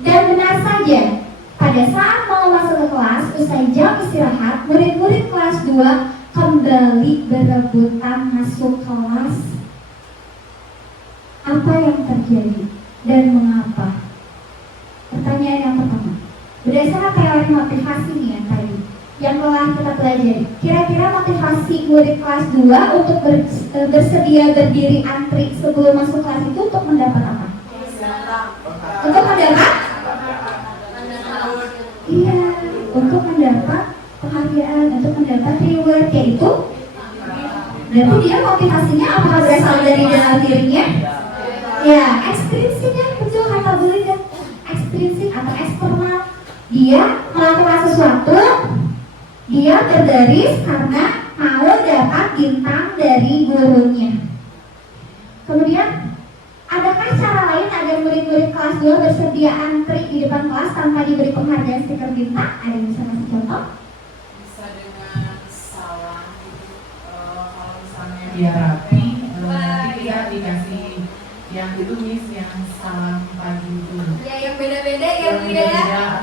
Dan benar saja, pada saat mau masuk ke kelas usai jam istirahat, murid-murid kelas 2 kembali berebutan masuk kelas. Apa yang terjadi dan mengapa? Pertanyaan yang pertama, berdasarkan teori motivasi nih yang tadi yang telah kita pelajari, kira-kira motivasi murid kelas 2 untuk bersedia berdiri antri sebelum masuk kelas itu untuk mendapat apa? Untuk mendapat? Iya, untuk mendapat penghargaan, untuk mendapat reward, yaitu berarti dia motivasinya apakah berasal dari dalam dirinya? Ya, ekstrinsiknya, betul kata Bu Linda, ekstrinsik atau eksternal. Dia melakukan sesuatu, dia berbaris karena mau dapat bintang dari gurunya. Kemudian, adakah cara lain agar murid-murid kelas 2 bersedia antri di depan kelas tanpa diberi penghargaan stiker bintang? Ada yang bisa kasih contoh? Bisa dengan salam kalau misalnya dia rapi, nanti kita dikasih yang itu yang salam pagi itu. Ya, yang beda-beda ya Bu ya.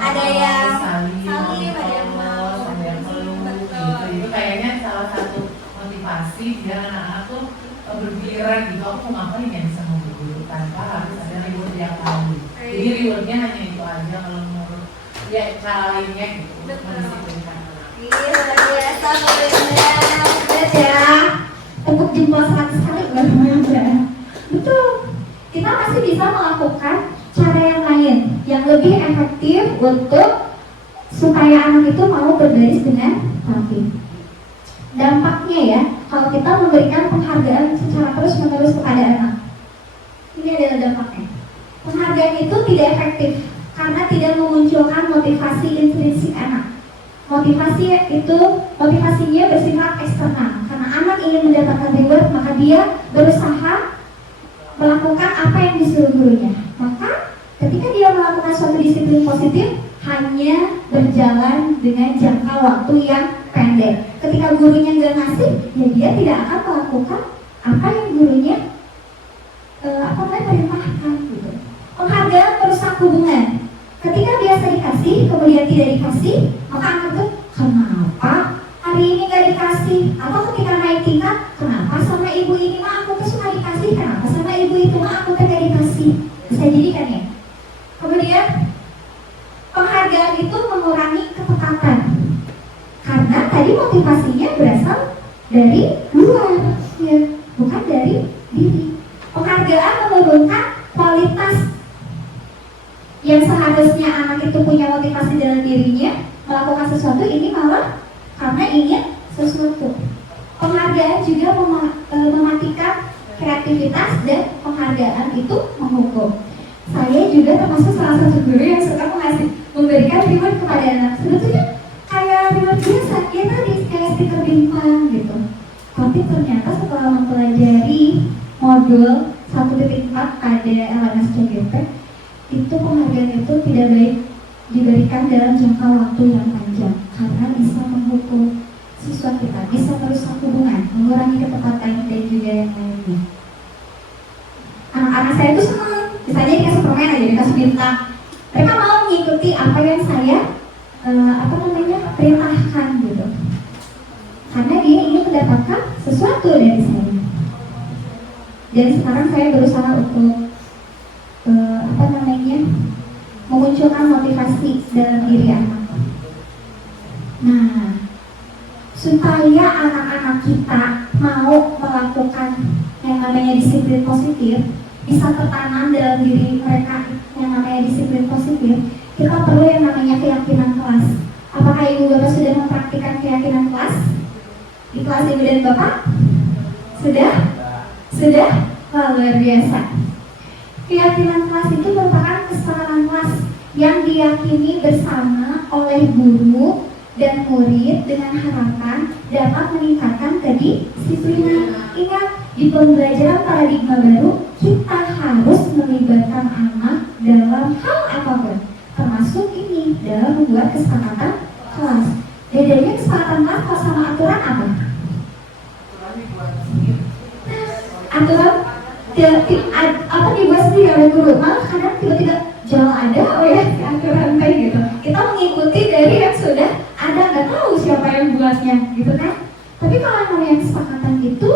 Ada yang salim, ada yang mau, ada yang peluk gitu. Itu kayaknya salah satu motivasi biar anak-anak tuh berpikiran gitu, aku mau ngapain ya bisa mau berguru tanpa harus ada reward yang lain. Jadi rewardnya hanya itu aja kalau menurut ya cara lainnya gitu. Mendisiplinkan anak. Iya, luar biasa Bu Linda. Lihat ya, tepuk jempol 100 kali baru. Betul, kita masih bisa melakukan cara yang lain yang lebih efektif untuk supaya anak itu mau berbaris dengan rapi. dampaknya ya, kalau kita memberikan penghargaan secara terus-menerus kepada anak. Ini adalah dampaknya. Penghargaan itu tidak efektif karena tidak memunculkan motivasi intrinsik anak. Motivasinya bersifat eksternal. Karena anak ingin mendapatkan reward, maka dia berusaha melakukan apa yang disuruh gurunya. Maka ketika dia melakukan suatu disiplin positif, hanya berjalan dengan jangka waktu yang pendek. Ketika gurunya nggak ngasih, ya dia tidak akan melakukan apa yang gurunya perintahkan gitu. Penghargaan merusak hubungan. Ketika biasa dikasih, kemudian tidak dikasih, maka anak tuh kenapa hari ini nggak dikasih? Atau ketika naik tingkat, kenapa sama ibu ini mah aku tuh suka dikasih, kenapa sama ibu itu mah aku tuh nggak dikasih? Bisa jadi kan ya. Kemudian penghargaan itu mengurangi ketepatan karena tadi motivasinya berasal dari luar, ya, bukan dari diri. Penghargaan menurunkan kualitas. Yang seharusnya anak itu punya motivasi dalam dirinya melakukan sesuatu, ini malah karena ingin sesuatu. Penghargaan juga mematikan kreativitas dan penghargaan itu menghukum. Saya juga termasuk salah satu guru yang suka memberikan reward kepada anak. Sebetulnya kayak reward biasa, ya tadi kayak stiker bintang gitu. Tapi ternyata setelah mempelajari modul 1.4 KD LMS CGP, itu penghargaan itu tidak baik diberikan dalam jangka waktu yang panjang karena bisa menghukum siswa kita, bisa merusak hubungan, mengurangi ketepatan dan juga yang lainnya. Anak-anak saya itu senang, misalnya dikasih permen aja, dikasih bintang, mereka mau mengikuti apa yang saya perintahkan gitu, karena dia ingin mendapatkan sesuatu dari saya. Dan sekarang saya berusaha untuk memunculkan motivasi dalam diri anak. Nah, supaya anak-anak kita mau melakukan yang namanya disiplin positif, bisa tertanam dalam diri mereka yang namanya disiplin positif, kita perlu yang namanya keyakinan kelas. Apakah ibu bapak sudah mempraktikkan keyakinan kelas di kelas ibu dan bapak? Sudah? Wah, luar biasa. Keyakinan kelas itu merupakan kesepakatan kelas yang diyakini bersama oleh guru dan murid dengan harapan dapat meningkatkan kedisiplinan. Ingat, di pembelajaran paradigma baru, kita harus melibatkan anak dalam hal apapun, termasuk ini dalam membuat kesepakatan kelas. Bedanya kesepakatan kelas sama aturan apa? Aturan dibuat sendiri oleh guru, malah kadang tiba-tiba jangan ada si aturan kayak gitu. Kita mengikuti dari yang sudah ada, nggak tahu siapa yang buatnya gitu kan. Tapi kalau yang kesepakatan itu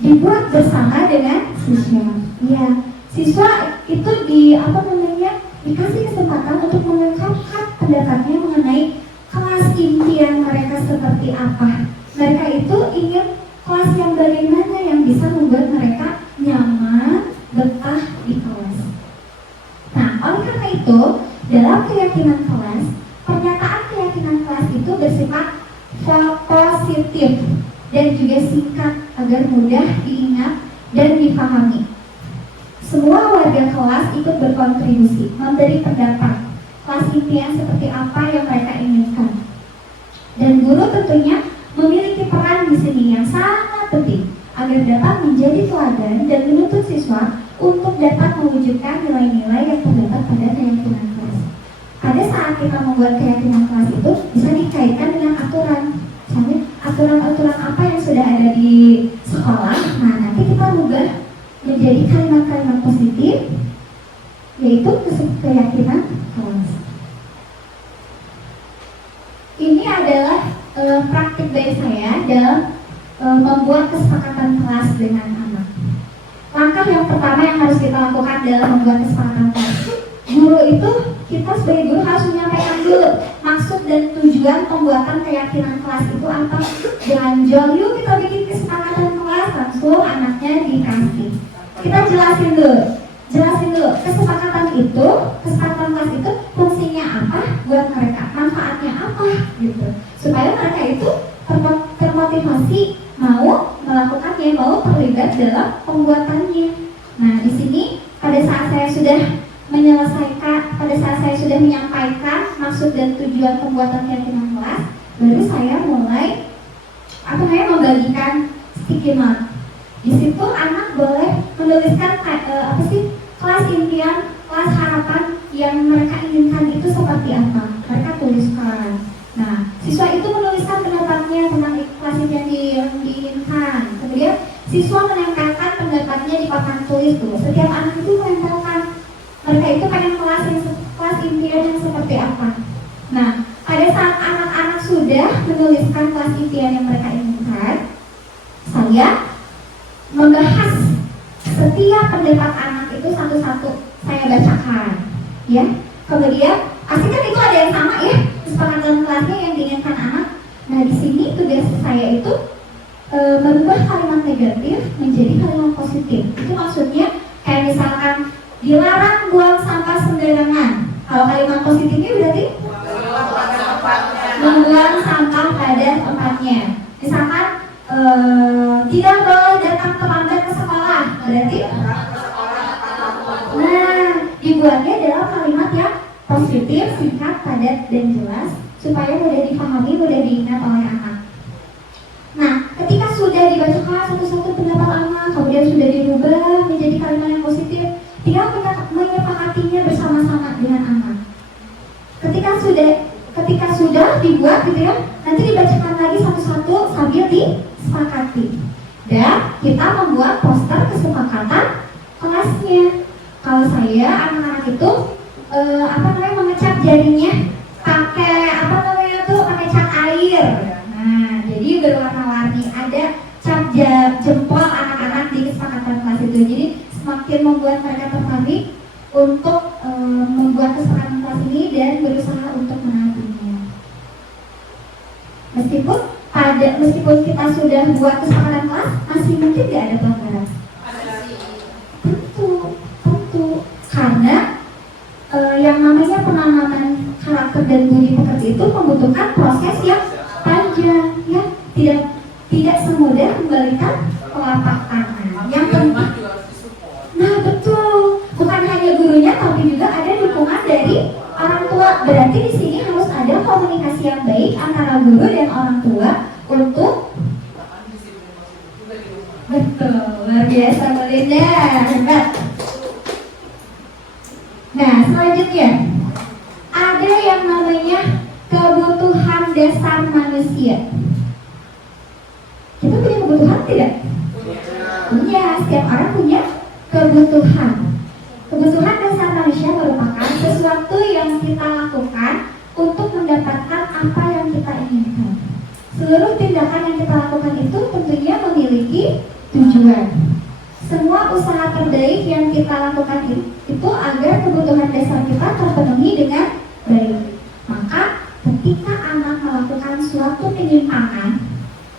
dibuat bersama dengan siswa. Ya, siswa itu dikasih kesempatan untuk mengungkapkan pendapatnya mengenai kelas impian mereka seperti apa. Mereka itu ingin kelas yang bagaimana yang bisa membuat mereka nyaman, betah di kelas. Nah, oleh karena itu, dalam keyakinan kelas, pernyataan keyakinan kelas itu bersifat positif dan juga singkat agar mudah diingat dan dipahami. Semua warga kelas ikut berkontribusi, memberi pendapat kelas impian seperti apa yang mereka inginkan. Dan guru tentunya memiliki peran di sini yang sangat penting agar dapat menjadi teladan dan menuntut siswa untuk dapat mewujudkan nilai-nilai yang terdapat pada keyakinan kelas. Pada saat kita membuat keyakinan kelas itu bisa dikaitkan dengan aturan. Misalnya aturan-aturan apa yang sudah ada di sekolah, nah nanti kita ubah menjadi kalimat-kalimat positif, yaitu keyakinan kelas. Ini adalah praktik dari saya dalam membuat kesepakatan kelas dengan anak. Langkah yang pertama yang harus kita lakukan dalam membuat kesepakatan kelas, guru itu, kita sebagai guru harus menyampaikan dulu maksud dan tujuan pembuatan keyakinan kelas itu apa. Jangan jual, yuk kita bikin kesepakatan kelas, langsung anaknya dikasih. Kita jelasin dulu kesepakatan kelas itu fungsinya apa buat mereka, manfaatnya apa gitu, supaya mereka itu termotivasi maksud dan tujuan pembuatan keyakinan kelas, baru saya mulai membagikan sticky note. Di situ anak boleh menuliskan kelas impian, kelas harapan yang mereka inginkan itu seperti apa. Mereka tuliskan. Nah, siswa itu menuliskan pendapatnya tentang kelas impian yang diinginkan. Kemudian siswa menempelkan pendapatnya di papan tulis tuh. Setiap anak itu menempelkan mereka itu pengen kelas impian yang seperti apa. Nah, pada saat anak-anak sudah menuliskan kelas impian yang mereka inginkan, saya membahas setiap pendapat anak itu satu-satu saya bacakan, ya. Kemudian pasti kan itu ada yang sama ya, kesepakatan kelasnya yang diinginkan anak. Nah, di sini tugas saya itu merubah kalimat negatif menjadi kalimat positif. Itu maksudnya kayak misalkan dilarang buang sampah sembarangan. Kalau kalimat positifnya berarti membuang sampah pada tempatnya. Misalkan tidak boleh datang terlambat ke sekolah, berarti dibuatnya dalam kalimat yang positif, singkat, padat, dan jelas supaya mudah dipahami, mudah diingat oleh anak. Nah, ketika sudah dibacakan satu-satu pendapat anak, kemudian sudah dirubah menjadi kalimat yang positif, tinggal menyepakatinya bersama-sama dengan anak. Ketika sudah dibuat gitu ya, nanti dibacakan lagi satu-satu sambil disepakati. Dan kita membuat poster kesepakatan kelasnya. Kalau saya anak-anak itu mengecat jarinya pakai pakai cat air. Nah, jadi berwarna-warni. Ada cap jempol anak-anak di kesepakatan kelas itu. Jadi semakin membuat mereka tertarik untuk membuat kesepakatan kelas ini dan berusaha untuk menaatinya. Meskipun kita sudah buat kesepakatan kelas, masih mungkin tidak ada pelanggaran. Tentu. Karena yang namanya penanaman karakter dan budi pekerti itu membutuhkan proses yang panjang, ya. Tidak semudah kembalikan telapak tangan. Yang penting, nah betul, bukan hanya gurunya, tapi juga ada dukungan dari orang tua. Berarti di sini harus ada komunikasi yang baik antara guru dan orang tua untuk betul, luar biasa Melinda, hebat. Nah, selanjutnya ada yang namanya kebutuhan dasar manusia. Kita punya kebutuhan tidak? Punya, setiap orang punya kebutuhan. Kebutuhan dasar manusia merupakan sesuatu yang kita lakukan untuk mendapatkan apa yang kita inginkan. Seluruh tindakan yang kita lakukan itu tentunya memiliki tujuan. Semua usaha terbaik yang kita lakukan itu agar kebutuhan dasar kita terpenuhi dengan baik. Maka ketika anak melakukan suatu penyimpangan,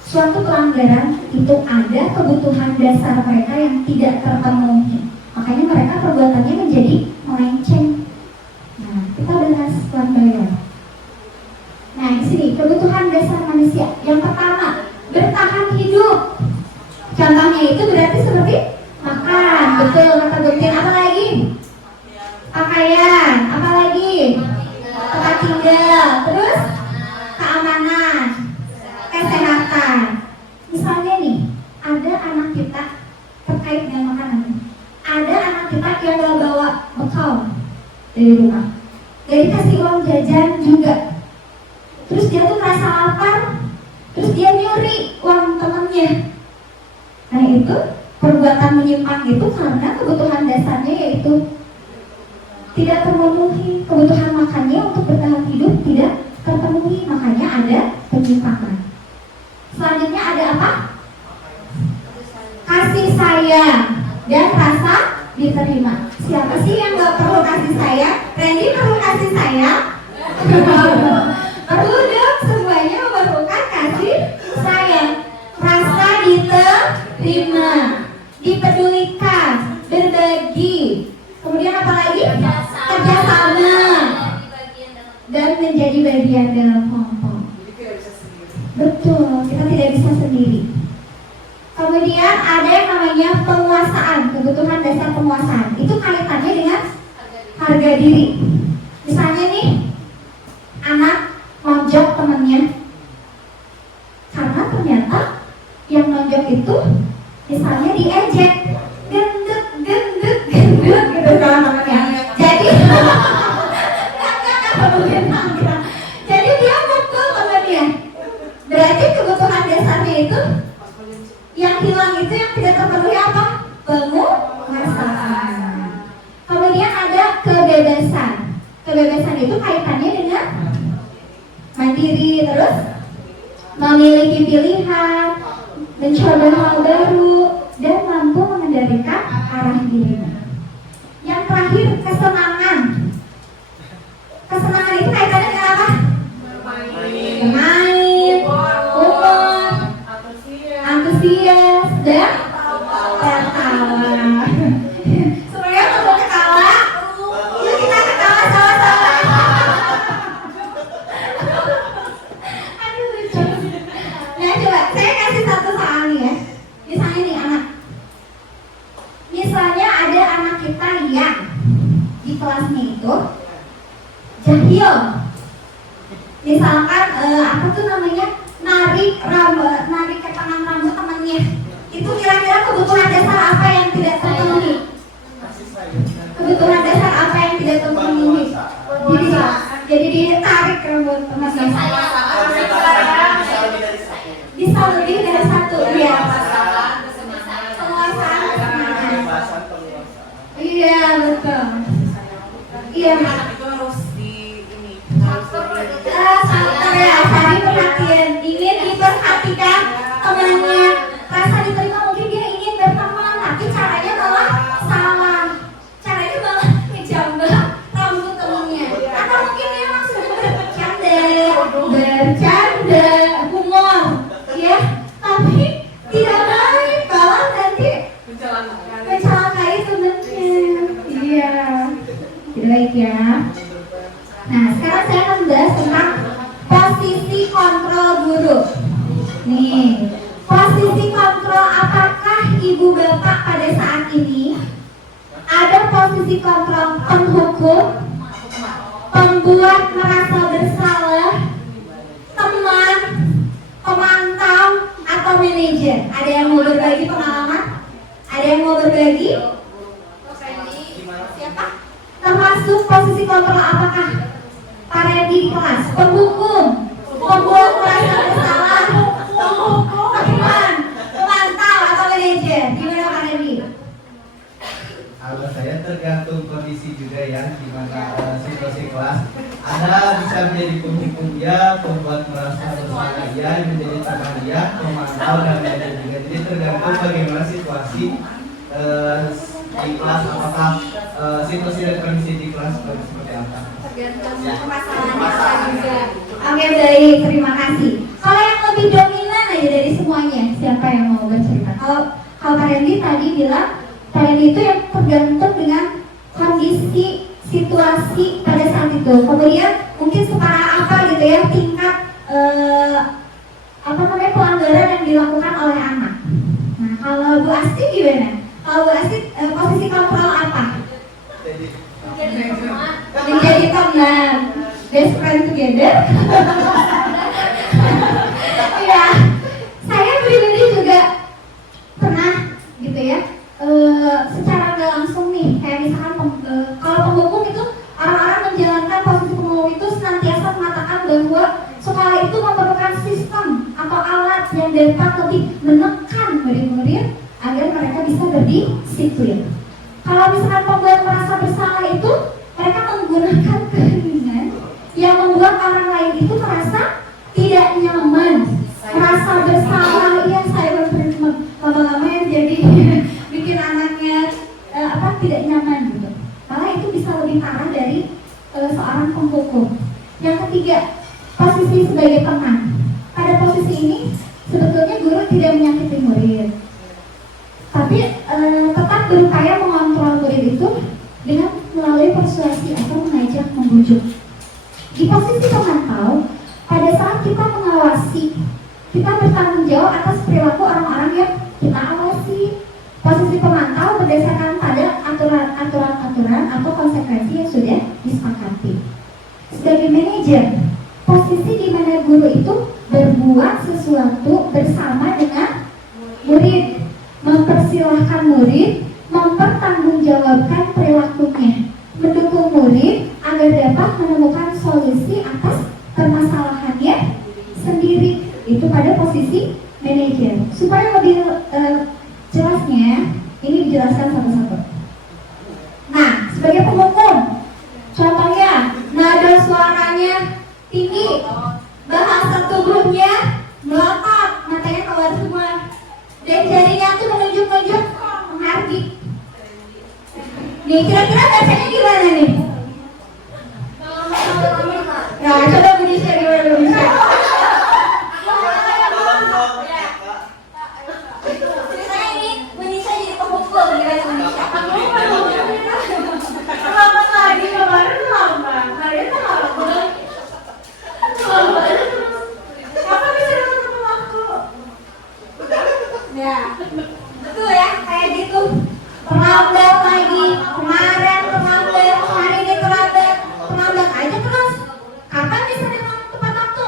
suatu pelanggaran, itu ada kebutuhan dasar mereka yang tidak terpenuhi. Makanya mereka perbuatannya menjadi melenceng. Nah, kita bahas pelan-pelan. Nah, di sini kebutuhan dasar manusia. Yang pertama, bertahan hidup. Contohnya itu berarti seperti makan, betul kata Guntin. Apa lagi? Pakaian. Apa lagi? Tempat tinggal. Terus keamanan, kesehatan. Misalnya nih, ada anak kita terkait dengan makanan. Ada anak kita yang gak bawa bekal dari rumah, gak dikasih uang jajan juga. Terus dia tuh merasa lapar, terus dia nyuri uang temennya. Nah, itu perbuatan menyimpang itu karena kebutuhan dasarnya yaitu tidak terpenuhi. Kebutuhan makannya untuk bertahan hidup tidak terpenuhi, makanya ada penyimpangan. Selanjutnya ada apa? Kasih sayang dan rasa diterima. Siapa sih yang gak perlu kasih sayang? Randy perlu kasih sayang? Perlu dong, semuanya memerlukan kasih sayang. Rasa diterima, dipedulikan, berbagi. Kemudian apa lagi? Kerjasama dan menjadi bagian dalam kelompok. Betul, kita tidak bisa sendiri. Kemudian ada yang namanya penguasaan, kebutuhan dasar penguasaan. Itu kaitannya dengan harga diri. Misalnya nih, Kemudian mangkrak. Jadi dia mukul temannya. Berarti kebutuhan dasarnya itu yang hilang itu yang tidak terpenuhi apa? Penguasaan. Kemudian ada kebebasan. Kebebasan itu kaitannya dengan mandiri, terus memiliki pilihan, mencoba hal baru, dan mampu mengendalikan arah dirinya. Yang terakhir, kesenangan. Kesenangan itu kaitannya dengan apa? Bermain, humor, antusias, dan tertawa. Semuanya mau ketawa? Yuk kita ketawa sama-sama. Aduh lucu. Nah coba, saya kasih satu soal nih ya. Misalnya nih anak. Misalnya ada anak kita yang di kelasnya itu jahil. Misalkan apa tuh namanya, narik ke tangan rambut temannya. Itu kira-kira kebutuhan dasar apa yang tidak terpenuhi? Kebutuhan dasar apa yang tidak terpenuhi? Jadi ditarik rambut temannya. Bisa lebih dari satu, ya. Penguasaan kesenangan. Iya betul. Iya. Sabar ya, saling perhatian, ingin diperhatikan temannya, rasa diterima, mungkin dia ingin berteman, tapi caranya malah salah, caranya malah ngejambak rambut temannya, atau mungkin dia langsung bercanda, humor, ya, tapi tidak baik, malah nanti mencelakai temannya, iya, tidak baik ya. Nah, sekarang saya akan membahas tentang posisi kontrol guru. Nih, posisi kontrol, apakah ibu bapak pada saat ini ada posisi kontrol penghukum, pembuat merasa bersalah, teman, pemantau, atau manajer? Ada yang mau berbagi pengalaman? Ada yang mau berbagi? Siapa? Termasuk posisi kontrol apakah? Pak Randy di kelas, penghukum, pembuat merasa bersalah, penghukum, teman, pemantau, atau manajer? Gimana Pak Randy? Kalau saya tergantung kondisi juga ya, gimana situasi kelas. Ada bisa menjadi penghukum dia, pembuat merasa bersalah dia, menjadi teman dia, pemantau dan manajer juga. Jadi tergantung bagaimana situasi di kelas, apakah situasi dan kondisi di kelas seperti apa. Permasalahannya juga. Oke baik, terima kasih. Kalau yang lebih dominan aja dari semuanya, siapa yang mau bercerita? Kalau Pak Randy tadi bilang, Pak Randy itu yang tergantung dengan kondisi situasi pada saat itu. Kemudian mungkin separah apa gitu ya tingkat pelanggaran yang dilakukan oleh anak. Nah kalau Bu Asti gimana? Kalau Bu Asti posisi kontrol apa? Menjadi teman, best friend together. Ya, saya pribadi juga pernah gitu ya. Secara nggak langsung nih, kayak misalkan kalau penghukum itu orang-orang menjalankan posisi penghukum itu senantiasa mengatakan bahwa sekolah itu memerlukan sistem atau alat yang dapat lebih menekan murid-murid agar mereka bisa berdisiplin. Kalau misalkan pembuat merasa bersalah itu mereka menggunakan keheningan yang membuat orang lain itu merasa tidak nyaman, merasa bersalah. Ya saya lama-lama jadi bikin anaknya tidak nyaman gitu. Malah itu bisa lebih parah dari seorang penghukum. Yang ketiga, posisi sebagai teman. Pada posisi ini sebetulnya guru tidak menyakiti murid, tapi tetap berupaya mengontrol murid itu dengan melalui persuasi atau mengajak membujuk. Di posisi pemantau, pada saat kita mengawasi, kita bertanggung jawab atas perilaku orang-orang yang kita awasi. Posisi pemantau berdasarkan pada aturan-aturan atau konsekuensi yang sudah disepakati. Sebagai manajer, posisi di mana guru itu berbuat sesuatu bersama dengan murid, mempersilahkan murid mempertanggungjawabkan perilakunya. mendukung murid agar dapat menemukan solusi atas permasalahannya sendiri. Itu pada posisi manajer. Supaya lebih jelasnya, ini dijelaskan satu-satu. Nah, sebagai pemukul, contohnya nada suaranya tinggi, bahasa tubuhnya melotot, matanya keluar semua, dan jarinya tuh menunjuk-nunjuk menghardik. Nih, kira-kira bacanya gimana nih? Nah, coba Indonesia gimana Indonesia? Ceritanya ini Indonesia jadi pemukul gimana Indonesia? Lambat lagi, kemarin lambat. Kalian tuh lambat. Lambat. Kapan bisa ketemu waktu? Ya, betul ya, kayak gitu. Terlambat lagi, kemarin terlambat, hari ini terlambat, terlambat aja terus. Kapan bisa memang tepat waktu?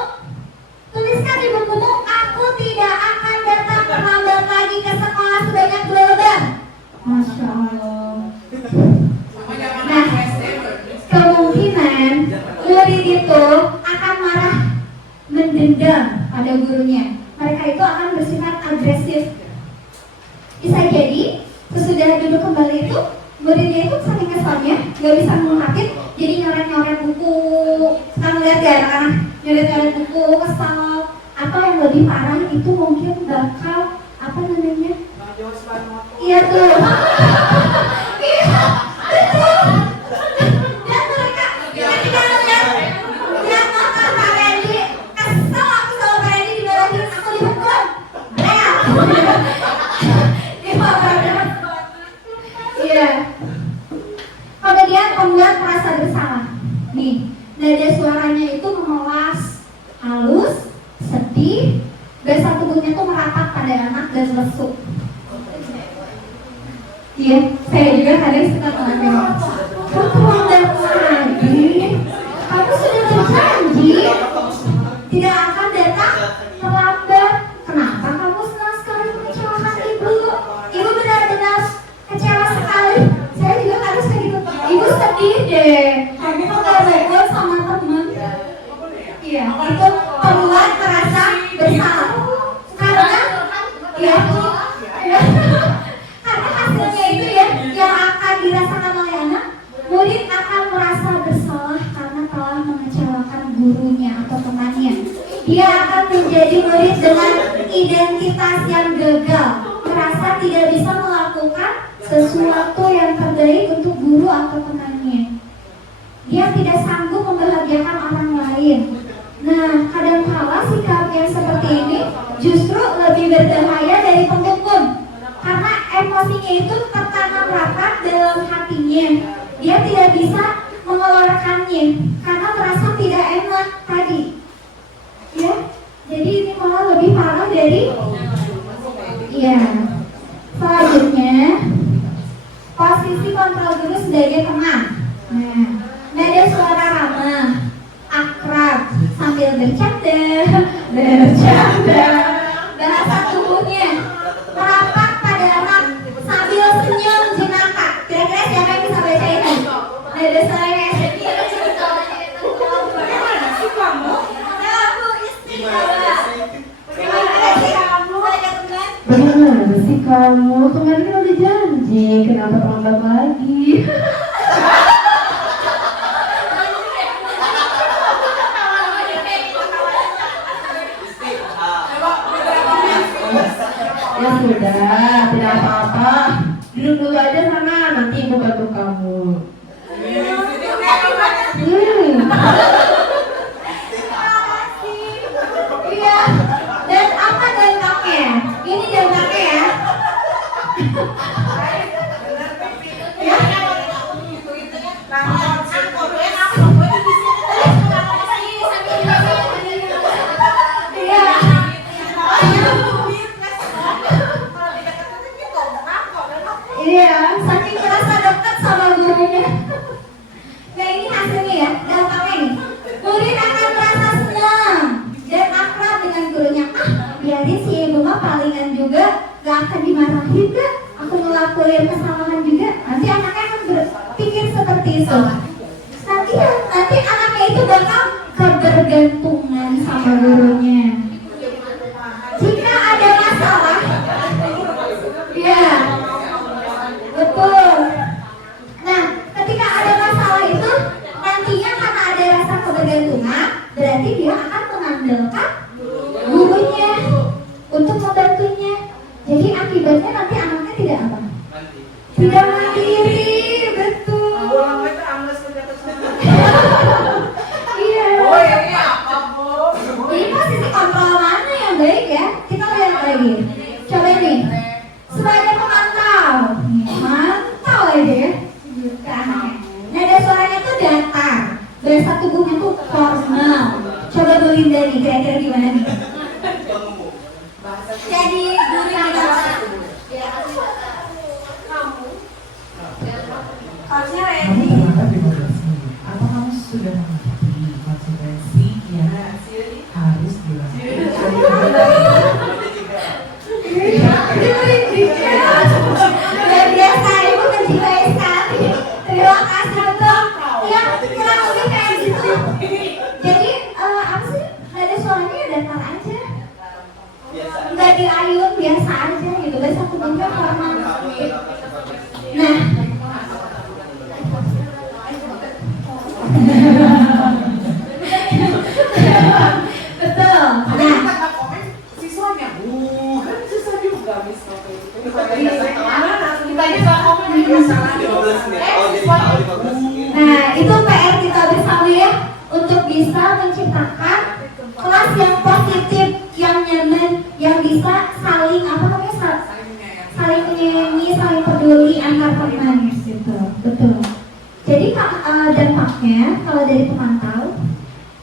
Tuliskan di bukumu, aku tidak akan datang terlambat lagi ke sekolah sebanyak 2 lembar. Masya Allah. Nah, kemungkinan murid itu akan marah, mendendam pada gurunya. Mereka itu akan bersifat agresif. Bisa jadi sesudah duduk kembali itu muridnya itu saking kesalnya nggak bisa mengungkapin, jadi nyoret-nyoret buku. Kamu lihat ya anak-anak nyoret-nyoret buku, kesal. Atau yang lebih parah itu mungkin bakal apa namanya? Iya tuh. Iya, betul. Dan mereka ketika lihat motor Pak Randy, kesel aku sama Pak Randy dimarahin, aku dipukul. Berat. Iya. Kemudian membuat merasa bersalah. Nih, nada suaranya itu memelas, halus, sedih, bahasa tubuhnya tuh merapat pada anak dan lesu. Iya, saya juga kadang suka ngomong, kok terlambat lagi? Kamu sudah berjanji tidak akan datang terlambat. Kenapa kamu senang sekali mengecewakan ibu? Ibu benar-benar kecewa sekali. Saya juga harus kayak gitu. Ibu sedih deh. Kamu kok gak baik sama temen? Iya, itu membuat merasa bersalah. Karena ya, karena hasilnya itu ya yang akan dirasakan oleh anak. Murid akan merasa bersalah karena telah mengecewakan gurunya atau temannya. Dia akan menjadi murid dengan identitas yang gagal, merasa tidak bisa melakukan sesuatu yang terbaik untuk guru atau temannya. Dia tidak sanggup membahagiakan orang lain. Nah, kadangkala sikap yang seperti ini justru lebih berbahaya dari pemukul, karena emosinya itu tertanam rapat dalam hatinya. Dia tidak bisa mengeluarkannya karena merasa tidak enak tadi. Ya, jadi ini malah lebih parah dari. Ya. Selanjutnya, posisi kontrol guru sebagai teman. Nah, nada suara ramah, akrab, sambil bercanda, bahasa tubuhnya merapat pada anak sambil senyum jenaka. Kira-kira siapa yang bisa baca ini? Nada suaranya Gimana sih kamu? Aku istimewa. Gimana sih kamu? Bagaimana sih kamu? Kemarin kan udah janji, kenapa terlambat lagi? Ya sudah, tidak apa-apa. Duduk dulu aja sana, nanti ibu bantu kamu. Iya, dan apa dampaknya? Ini dampaknya ya. Iya. Iya, saking merasa dekat sama gurunya. Nah, ini hasilnya ya, dampaknya nih. Murid akan merasa senang dan akrab dengan gurunya. Biarin si ibu mah palingan juga, gak akan dimarahin gak? Aku ngelakuin kesalahan juga. Nanti anaknya akan berpikir seperti itu. Nanti anaknya itu bakal kebergantungan sama gurunya. Jika ada masalah, ya, betul. Nah, ketika ada masalah itu, nantinya karena ada rasa kebergantungan, berarti dia akan mengandalkan gurunya untuk membantunya. Jadi akibatnya nanti anaknya tidak apa? Tidak mandiri, betul. Iya. Ini posisi kontrol mana yang baik ya? Kita lihat lagi. Coba nih. Sebagai pemantau, mantau aja ya ke anaknya. Nada suaranya tuh datar, bahasa tubuhnya tuh formal. Coba Bu Linda nih, kira-kira gimana nih? Jadi guru yang harusnya Kamu terlambat 15 menit. Apa kamu sudah mengerti konsekuensi yang harus dilakukan? luar biasa, Ibu menjiwai sekali. Terima kasih betul. Ya, kurang lebih kayak gitu. Jadi apa sih? Nada suaranya datar aja. Nggak diayun, biasa aja gitu. Bahasa tubuhnya formal. Nah, betul. Nah, Siswanya bukan susah juga Miss waktu itu. Kita bisa komen di masalah. nah, itu PR kita bersama ya, untuk bisa menciptakan kelas yang positif, yang nyaman, yang bisa saling apa namanya, saling menyayangi, saling peduli antar teman gitu. Betul. Jadi dampaknya kalau dari pemantau,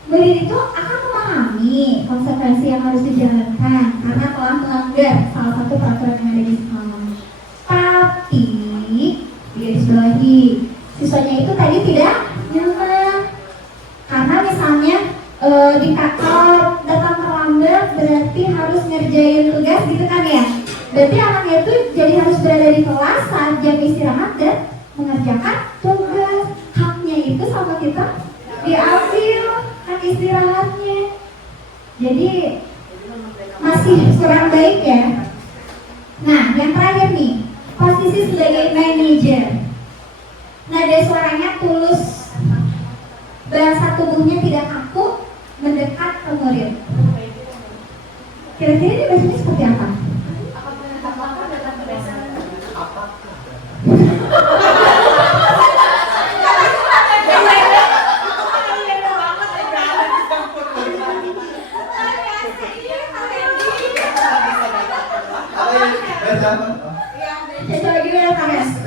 murid itu akan memahami konsekuensi yang harus dijalankan karena telah melanggar salah satu peraturan yang ada di sekolah. Tapi digarisbawahi, siswanya itu tadi tidak nyaman karena misalnya kalau datang terlambat berarti harus ngerjain tugas gitu kan ya. Berarti anaknya itu jadi harus berada di kelas saat jam istirahat dan mengerjakan tugas. Haknya itu sama kita diambil, hak istirahatnya. Jadi masih kurang baik ya. Nah, yang terakhir nih, posisi sebagai manajer. Nada suaranya tulus, bahasa tubuhnya tidak kaku, mendekat ke murid. Kira-kira ini bahasanya seperti apa?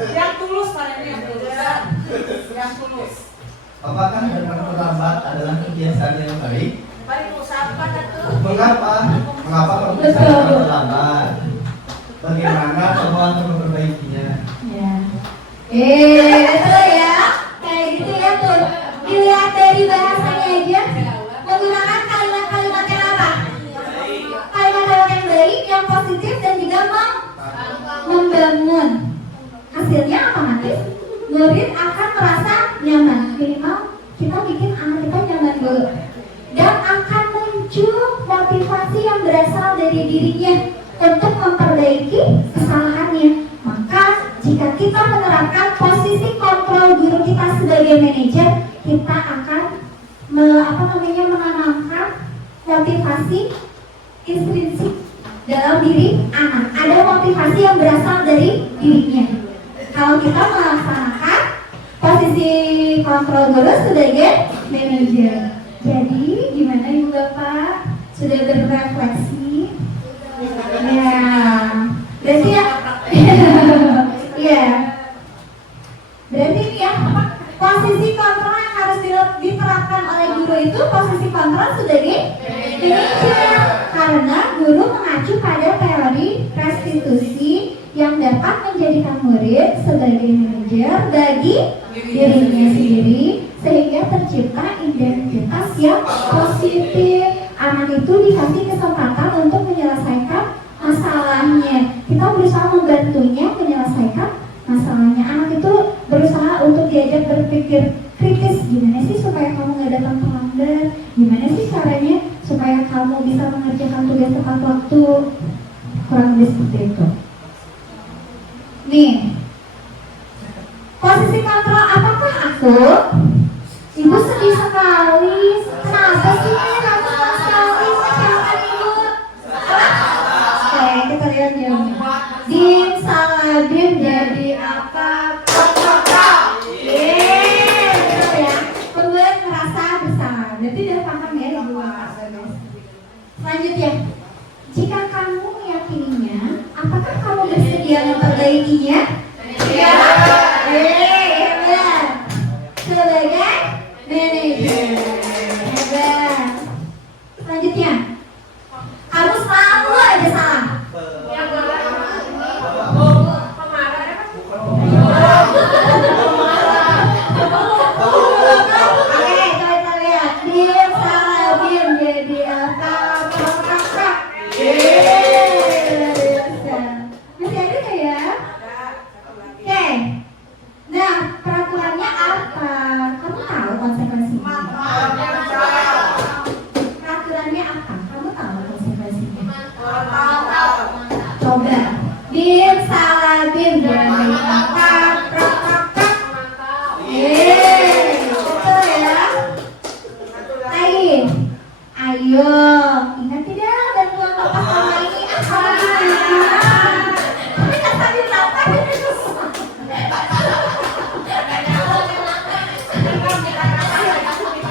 Yang tulus pada ini yang tulus. Yang tulus. Apakah datang terlambat adalah kebiasaan yang baik? Balik usahakan itu. Mengapa? Mengapa kamu bisa datang terlambat? Bagaimana kamu akan memperbaikinya? Ya. Betul ya. Kayak gitu ya tuh. Dilihat dari bahasanya aja. Menggunakan kalimat-kalimat yang apa? Kalimat-kalimat yang baik, yang positif dan juga membangun. Hasilnya otomatis murid akan merasa nyaman. Minimal kita bikin anak kita nyaman dulu. Dan akan muncul motivasi yang berasal dari dirinya untuk memperbaiki kesalahannya. Maka jika kita menerapkan posisi kontrol guru kita sebagai manajer, kita akan menanamkan motivasi intrinsik dalam diri anak. Ada motivasi yang berasal dari dirinya. Kalau kita melaksanakan posisi kontrol guru sebagai manajer. Jadi gimana Ibu Bapak? Sudah berrefleksi? Ya, berarti ya, ya, berarti ya posisi kontrol yang harus diterapkan oleh guru itu posisi kontrol sebagai manajer, karena guru mengacu pada teori restitusi yang dapat menjadikan murid sebagai manajer bagi dirinya sendiri sehingga tercipta identitas yang positif. Anak itu dikasih kesempatan untuk menyelesaikan masalahnya. Kita berusaha membantunya menyelesaikan masalahnya. Anak itu berusaha untuk diajak berpikir kritis, gimana sih supaya kamu nggak datang terlambat, gimana sih caranya supaya kamu bisa mengerjakan tugas tepat waktu, kurang lebih seperti itu. Nih, posisi kontrol apakah aku? Ibu sedih sekali. Kenapa sih kamu sedih sekali? Silakan ibu. Oke, kita lihat jawabnya. Dim salah dim jadi apa? Betul ya. Pembuat merasa bersalah. Berarti udah paham ya ibu. Selanjutnya, jika kamu meyakininya, apakah kamu bersedia memperbaikinya? Ya. Hebat. Sebagai manajer. Hebat. Selanjutnya, kamu selalu aja salah. Oke, kita lihat. Dim salah dim jadi apa? Masih ada nggak ya? Oke. Nah, peraturannya apa? Kamu tahu konsekuensinya? Peraturannya apa? Kamu tahu konsekuensinya? Coba. Bim salah bim jadi apa? Betul ya. Ayo, ingat tidak bantuan bapak sama ini apa? Tapi kan tadi lapar.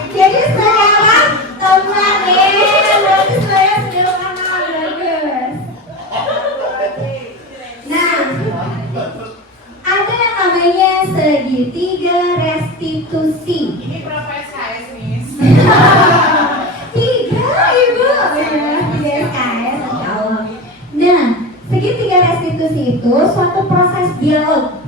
Jadi sekarang kemarin berarti saya sudah kenal bagus. Nah, ada yang namanya segitiga restitusi. Ini berapa SKS, Miss? Tiga ibu, tiga SKS, Masya Allah. Nah, segitiga restitusi itu suatu proses dialog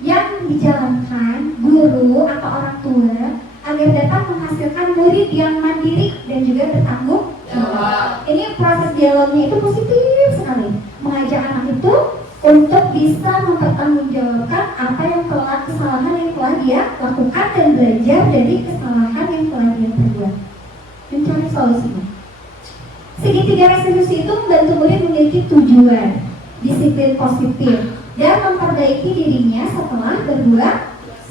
yang dijalankan guru atau orang tua agar dapat menghasilkan murid yang mandiri dan juga bertanggung jawab. Ini proses dialognya itu positif sekali, mengajak anak itu untuk bisa mempertanggungjawabkan apa yang telah kesalahan yang telah dia lakukan dan belajar dari kesalahan yang telah dia perbuat, mencari solusinya. Segitiga restitusi itu membantu murid memiliki tujuan, disiplin positif, dan memperbaiki dirinya setelah berbuat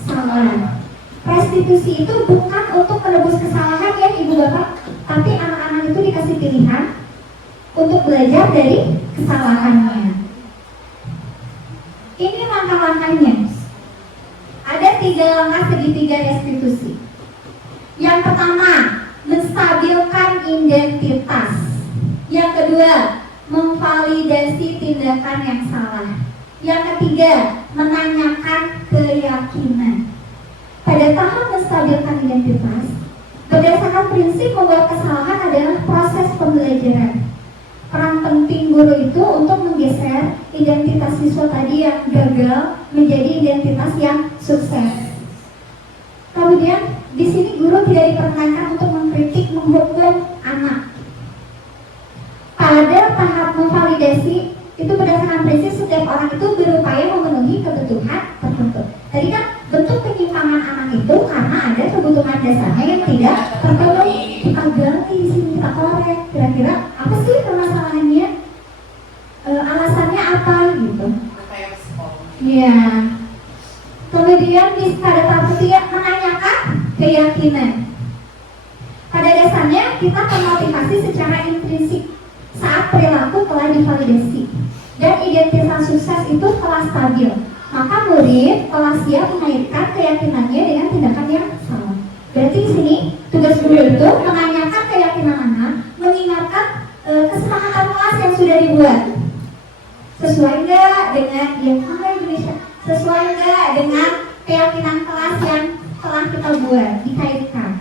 salah. Restitusi itu bukan untuk menebus kesalahan ya ibu bapak, tapi anak-anak itu dikasih pilihan untuk belajar dari kesalahannya. Ini langkah-langkahnya. Ada 3 langkah segitiga restitusi. Yang pertama, menstabilkan identitas. Yang kedua, memvalidasi tindakan yang salah. Yang ketiga, menanyakan keyakinan. Pada tahap menstabilkan identitas, berdasarkan prinsip membuat kesalahan adalah proses pembelajaran. Peran penting guru itu untuk menggeser identitas siswa tadi yang gagal menjadi identitas yang sukses. Kemudian di sini guru tidak diperkenankan untuk mengkritik, menghukum anak. Pada tahap memvalidasi itu berdasarkan prinsip setiap orang itu berupaya memenuhi kebutuhan tertentu. Tadi kan bentuk penyimpangan anak itu karena ada kebutuhan dasarnya yang tidak terpenuhi. Kita ganti di sini, kita korek. Kira-kira apa sih permasalahannya? Alasannya apa gitu? Ya. Kemudian pada tahap ketiga menanyakan keyakinan. Pada dasarnya kita memotivasi secara intrinsik saat perilaku telah divalidasi dan identitas sukses itu telah stabil, maka murid telah siap mengaitkan keyakinannya dengan tindakan yang salah. Berarti di sini tugas guru itu menanyakan keyakinan anak, mengingatkan kesepakatan kelas yang sudah dibuat. Sesuai enggak dengan yang Indonesia? Sesuai enggak dengan keyakinan kelas yang telah kita buat, dikaitkan.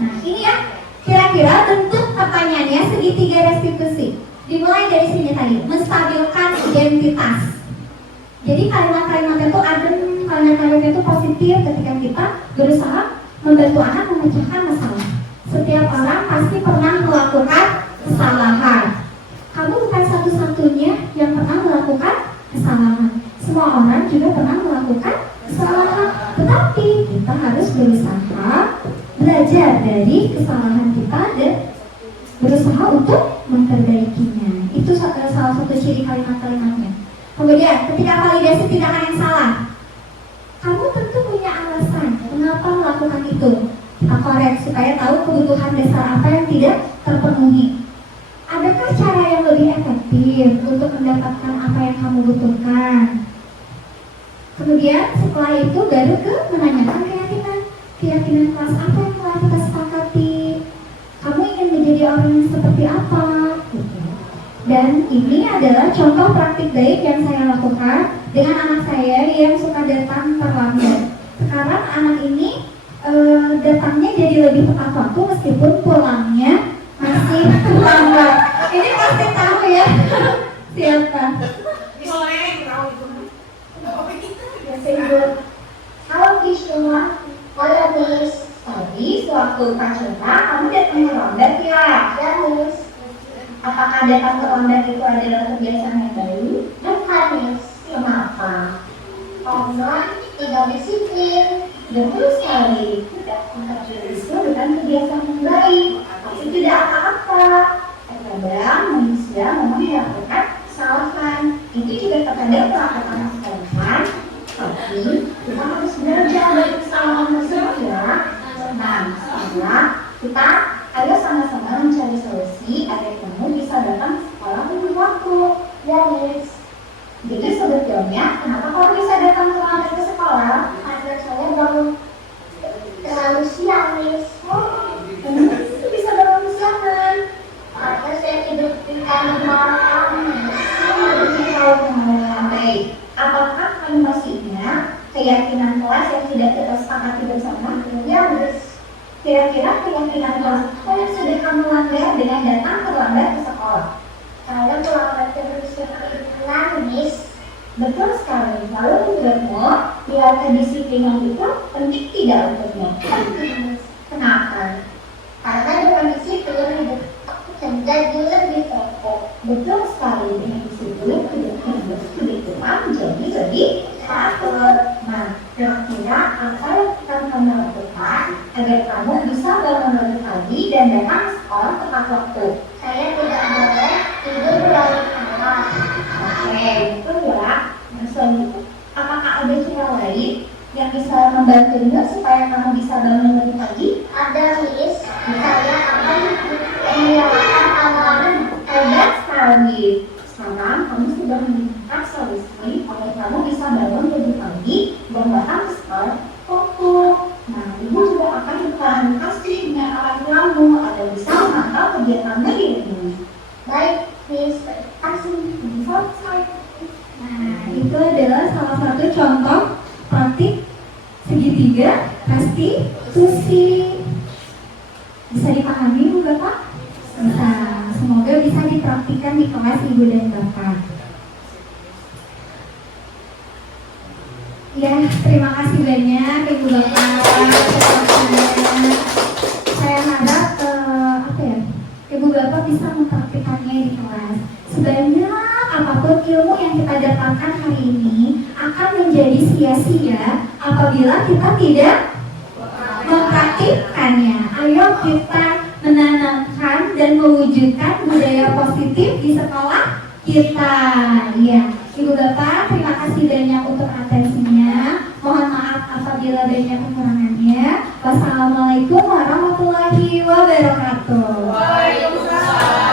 Nah, ini ya kira-kira bentuk pertanyaannya segitiga restitusi. Dimulai dari sini tadi, menstabilkan identitas. Jadi kalimat-kalimatnya itu adem, kalimat-kalimatnya itu positif ketika kita berusaha membantu anak memecahkan masalah. Setiap orang pasti pernah melakukan kesalahan. Kamu bukan satu-satunya yang pernah melakukan kesalahan. Semua orang juga pernah melakukan dari kesalahan kita dan berusaha untuk memperbaikinya. Itu salah satu ciri kalimat-kalimatnya. Kemudian, ketika validasi tindakan yang salah, kamu tentu punya alasan mengapa melakukan itu. Kita korek supaya tahu kebutuhan dasar apa yang tidak terpenuhi. Adakah cara yang lebih efektif untuk mendapatkan apa yang kamu butuhkan? Kemudian setelah itu baru ke menanyakan keyakinan kelas apa yang telah kita sepakati. Kamu ingin menjadi orang yang seperti apa? Dan ini adalah contoh praktik baik yang saya lakukan dengan anak saya yang suka datang terlambat. Sekarang anak ini datangnya jadi lebih tepat waktu meskipun pulangnya masih terlambat. Ini pasti tahu ya siapa? Halo Kisma, halo Miss. Tadi sewaktu Kak kamu datang terlambat ya? Ya Miss. Apakah datang terlambat itu adalah kebiasaan yang baik? Bukan Miss. Kenapa? Karena tidak disiplin. Betul sekali. Itu bukan kebiasaan yang baik. Itu tidak apa-apa. Terkadang manusia memang melakukan kesalahan. Itu juga terkadang melakukan kesalahan. Tapi kita harus belajar dari kesalahan tersebut ya. Nah, sekarang kita ayo sama-sama mencari solusi agar kamu bisa datang ke sekolah tepat waktu. Ya, Miss. Jadi sebetulnya kenapa kamu bisa datang terlambat ke sekolah? Karena saya bangun terlalu siang, Miss. Kenapa itu bisa bangun siang, kan? Karena saya tidur di kamar malam, Miss. Baik. Apakah kamu masih ingat keyakinan kelas yang sudah kita sepakati bersama? Ya, Miss. Kira-kira keyakinan kelas apa yang sudah kamu langgar dengan datang terlambat ke sekolah? Saya terlambat terus keyakinan, Miss. Betul sekali. Lalu menurutmu, nilai kedisiplinan itu penting tidak untukmu? Kenapa? Karena dengan disiplin hidup aku menjadi lebih kokoh. Betul sekali, dengan disiplin hidup lebih kuat menjadi lebih teratur. Nah, kira-kira apa yang akan kamu lakukan agar kamu bisa bangun lebih pagi dan datang sekolah tepat waktu? Saya tidak boleh tidur terlalu malam. Oke, itu ya. Nah, selanjutnya, apakah ada cara lain yang bisa membantunya supaya kamu bisa bangun lebih pagi? Ada, Miss. Saya akan menyalakan alarm. Hebat sekali. Sekarang kamu sudah menemukan solusi agar kamu bisa bangun lebih pagi dan datang ke sekolah waktu. Nah, ibu juga akan berkomunikasi dengan orang tuamu agar bisa memantau kegiatannya di rumah. Baik, Miss. Terima kasih. Nah, itu adalah salah satu contoh praktik segitiga restitusi. Bisa dipahami, Bu Bapak? Bisa. Semoga bisa dipraktikkan di kelas Ibu dan Bapak. Ya, terima kasih banyak Ibu Bapak. Saya harap Ibu Bapak bisa mempraktikannya di kelas. Sebanyak apapun ilmu yang kita dapatkan hari ini akan menjadi sia-sia apabila kita tidak mempraktikkannya. Ayo kita menanamkan dan mewujudkan budaya positif di sekolah kita. Ya, Ibu Bapak, terima kasih banyak untuk atensinya. Mohon maaf apabila banyak kekurangannya. Wassalamualaikum warahmatullahi wabarakatuh. Waalaikumsalam.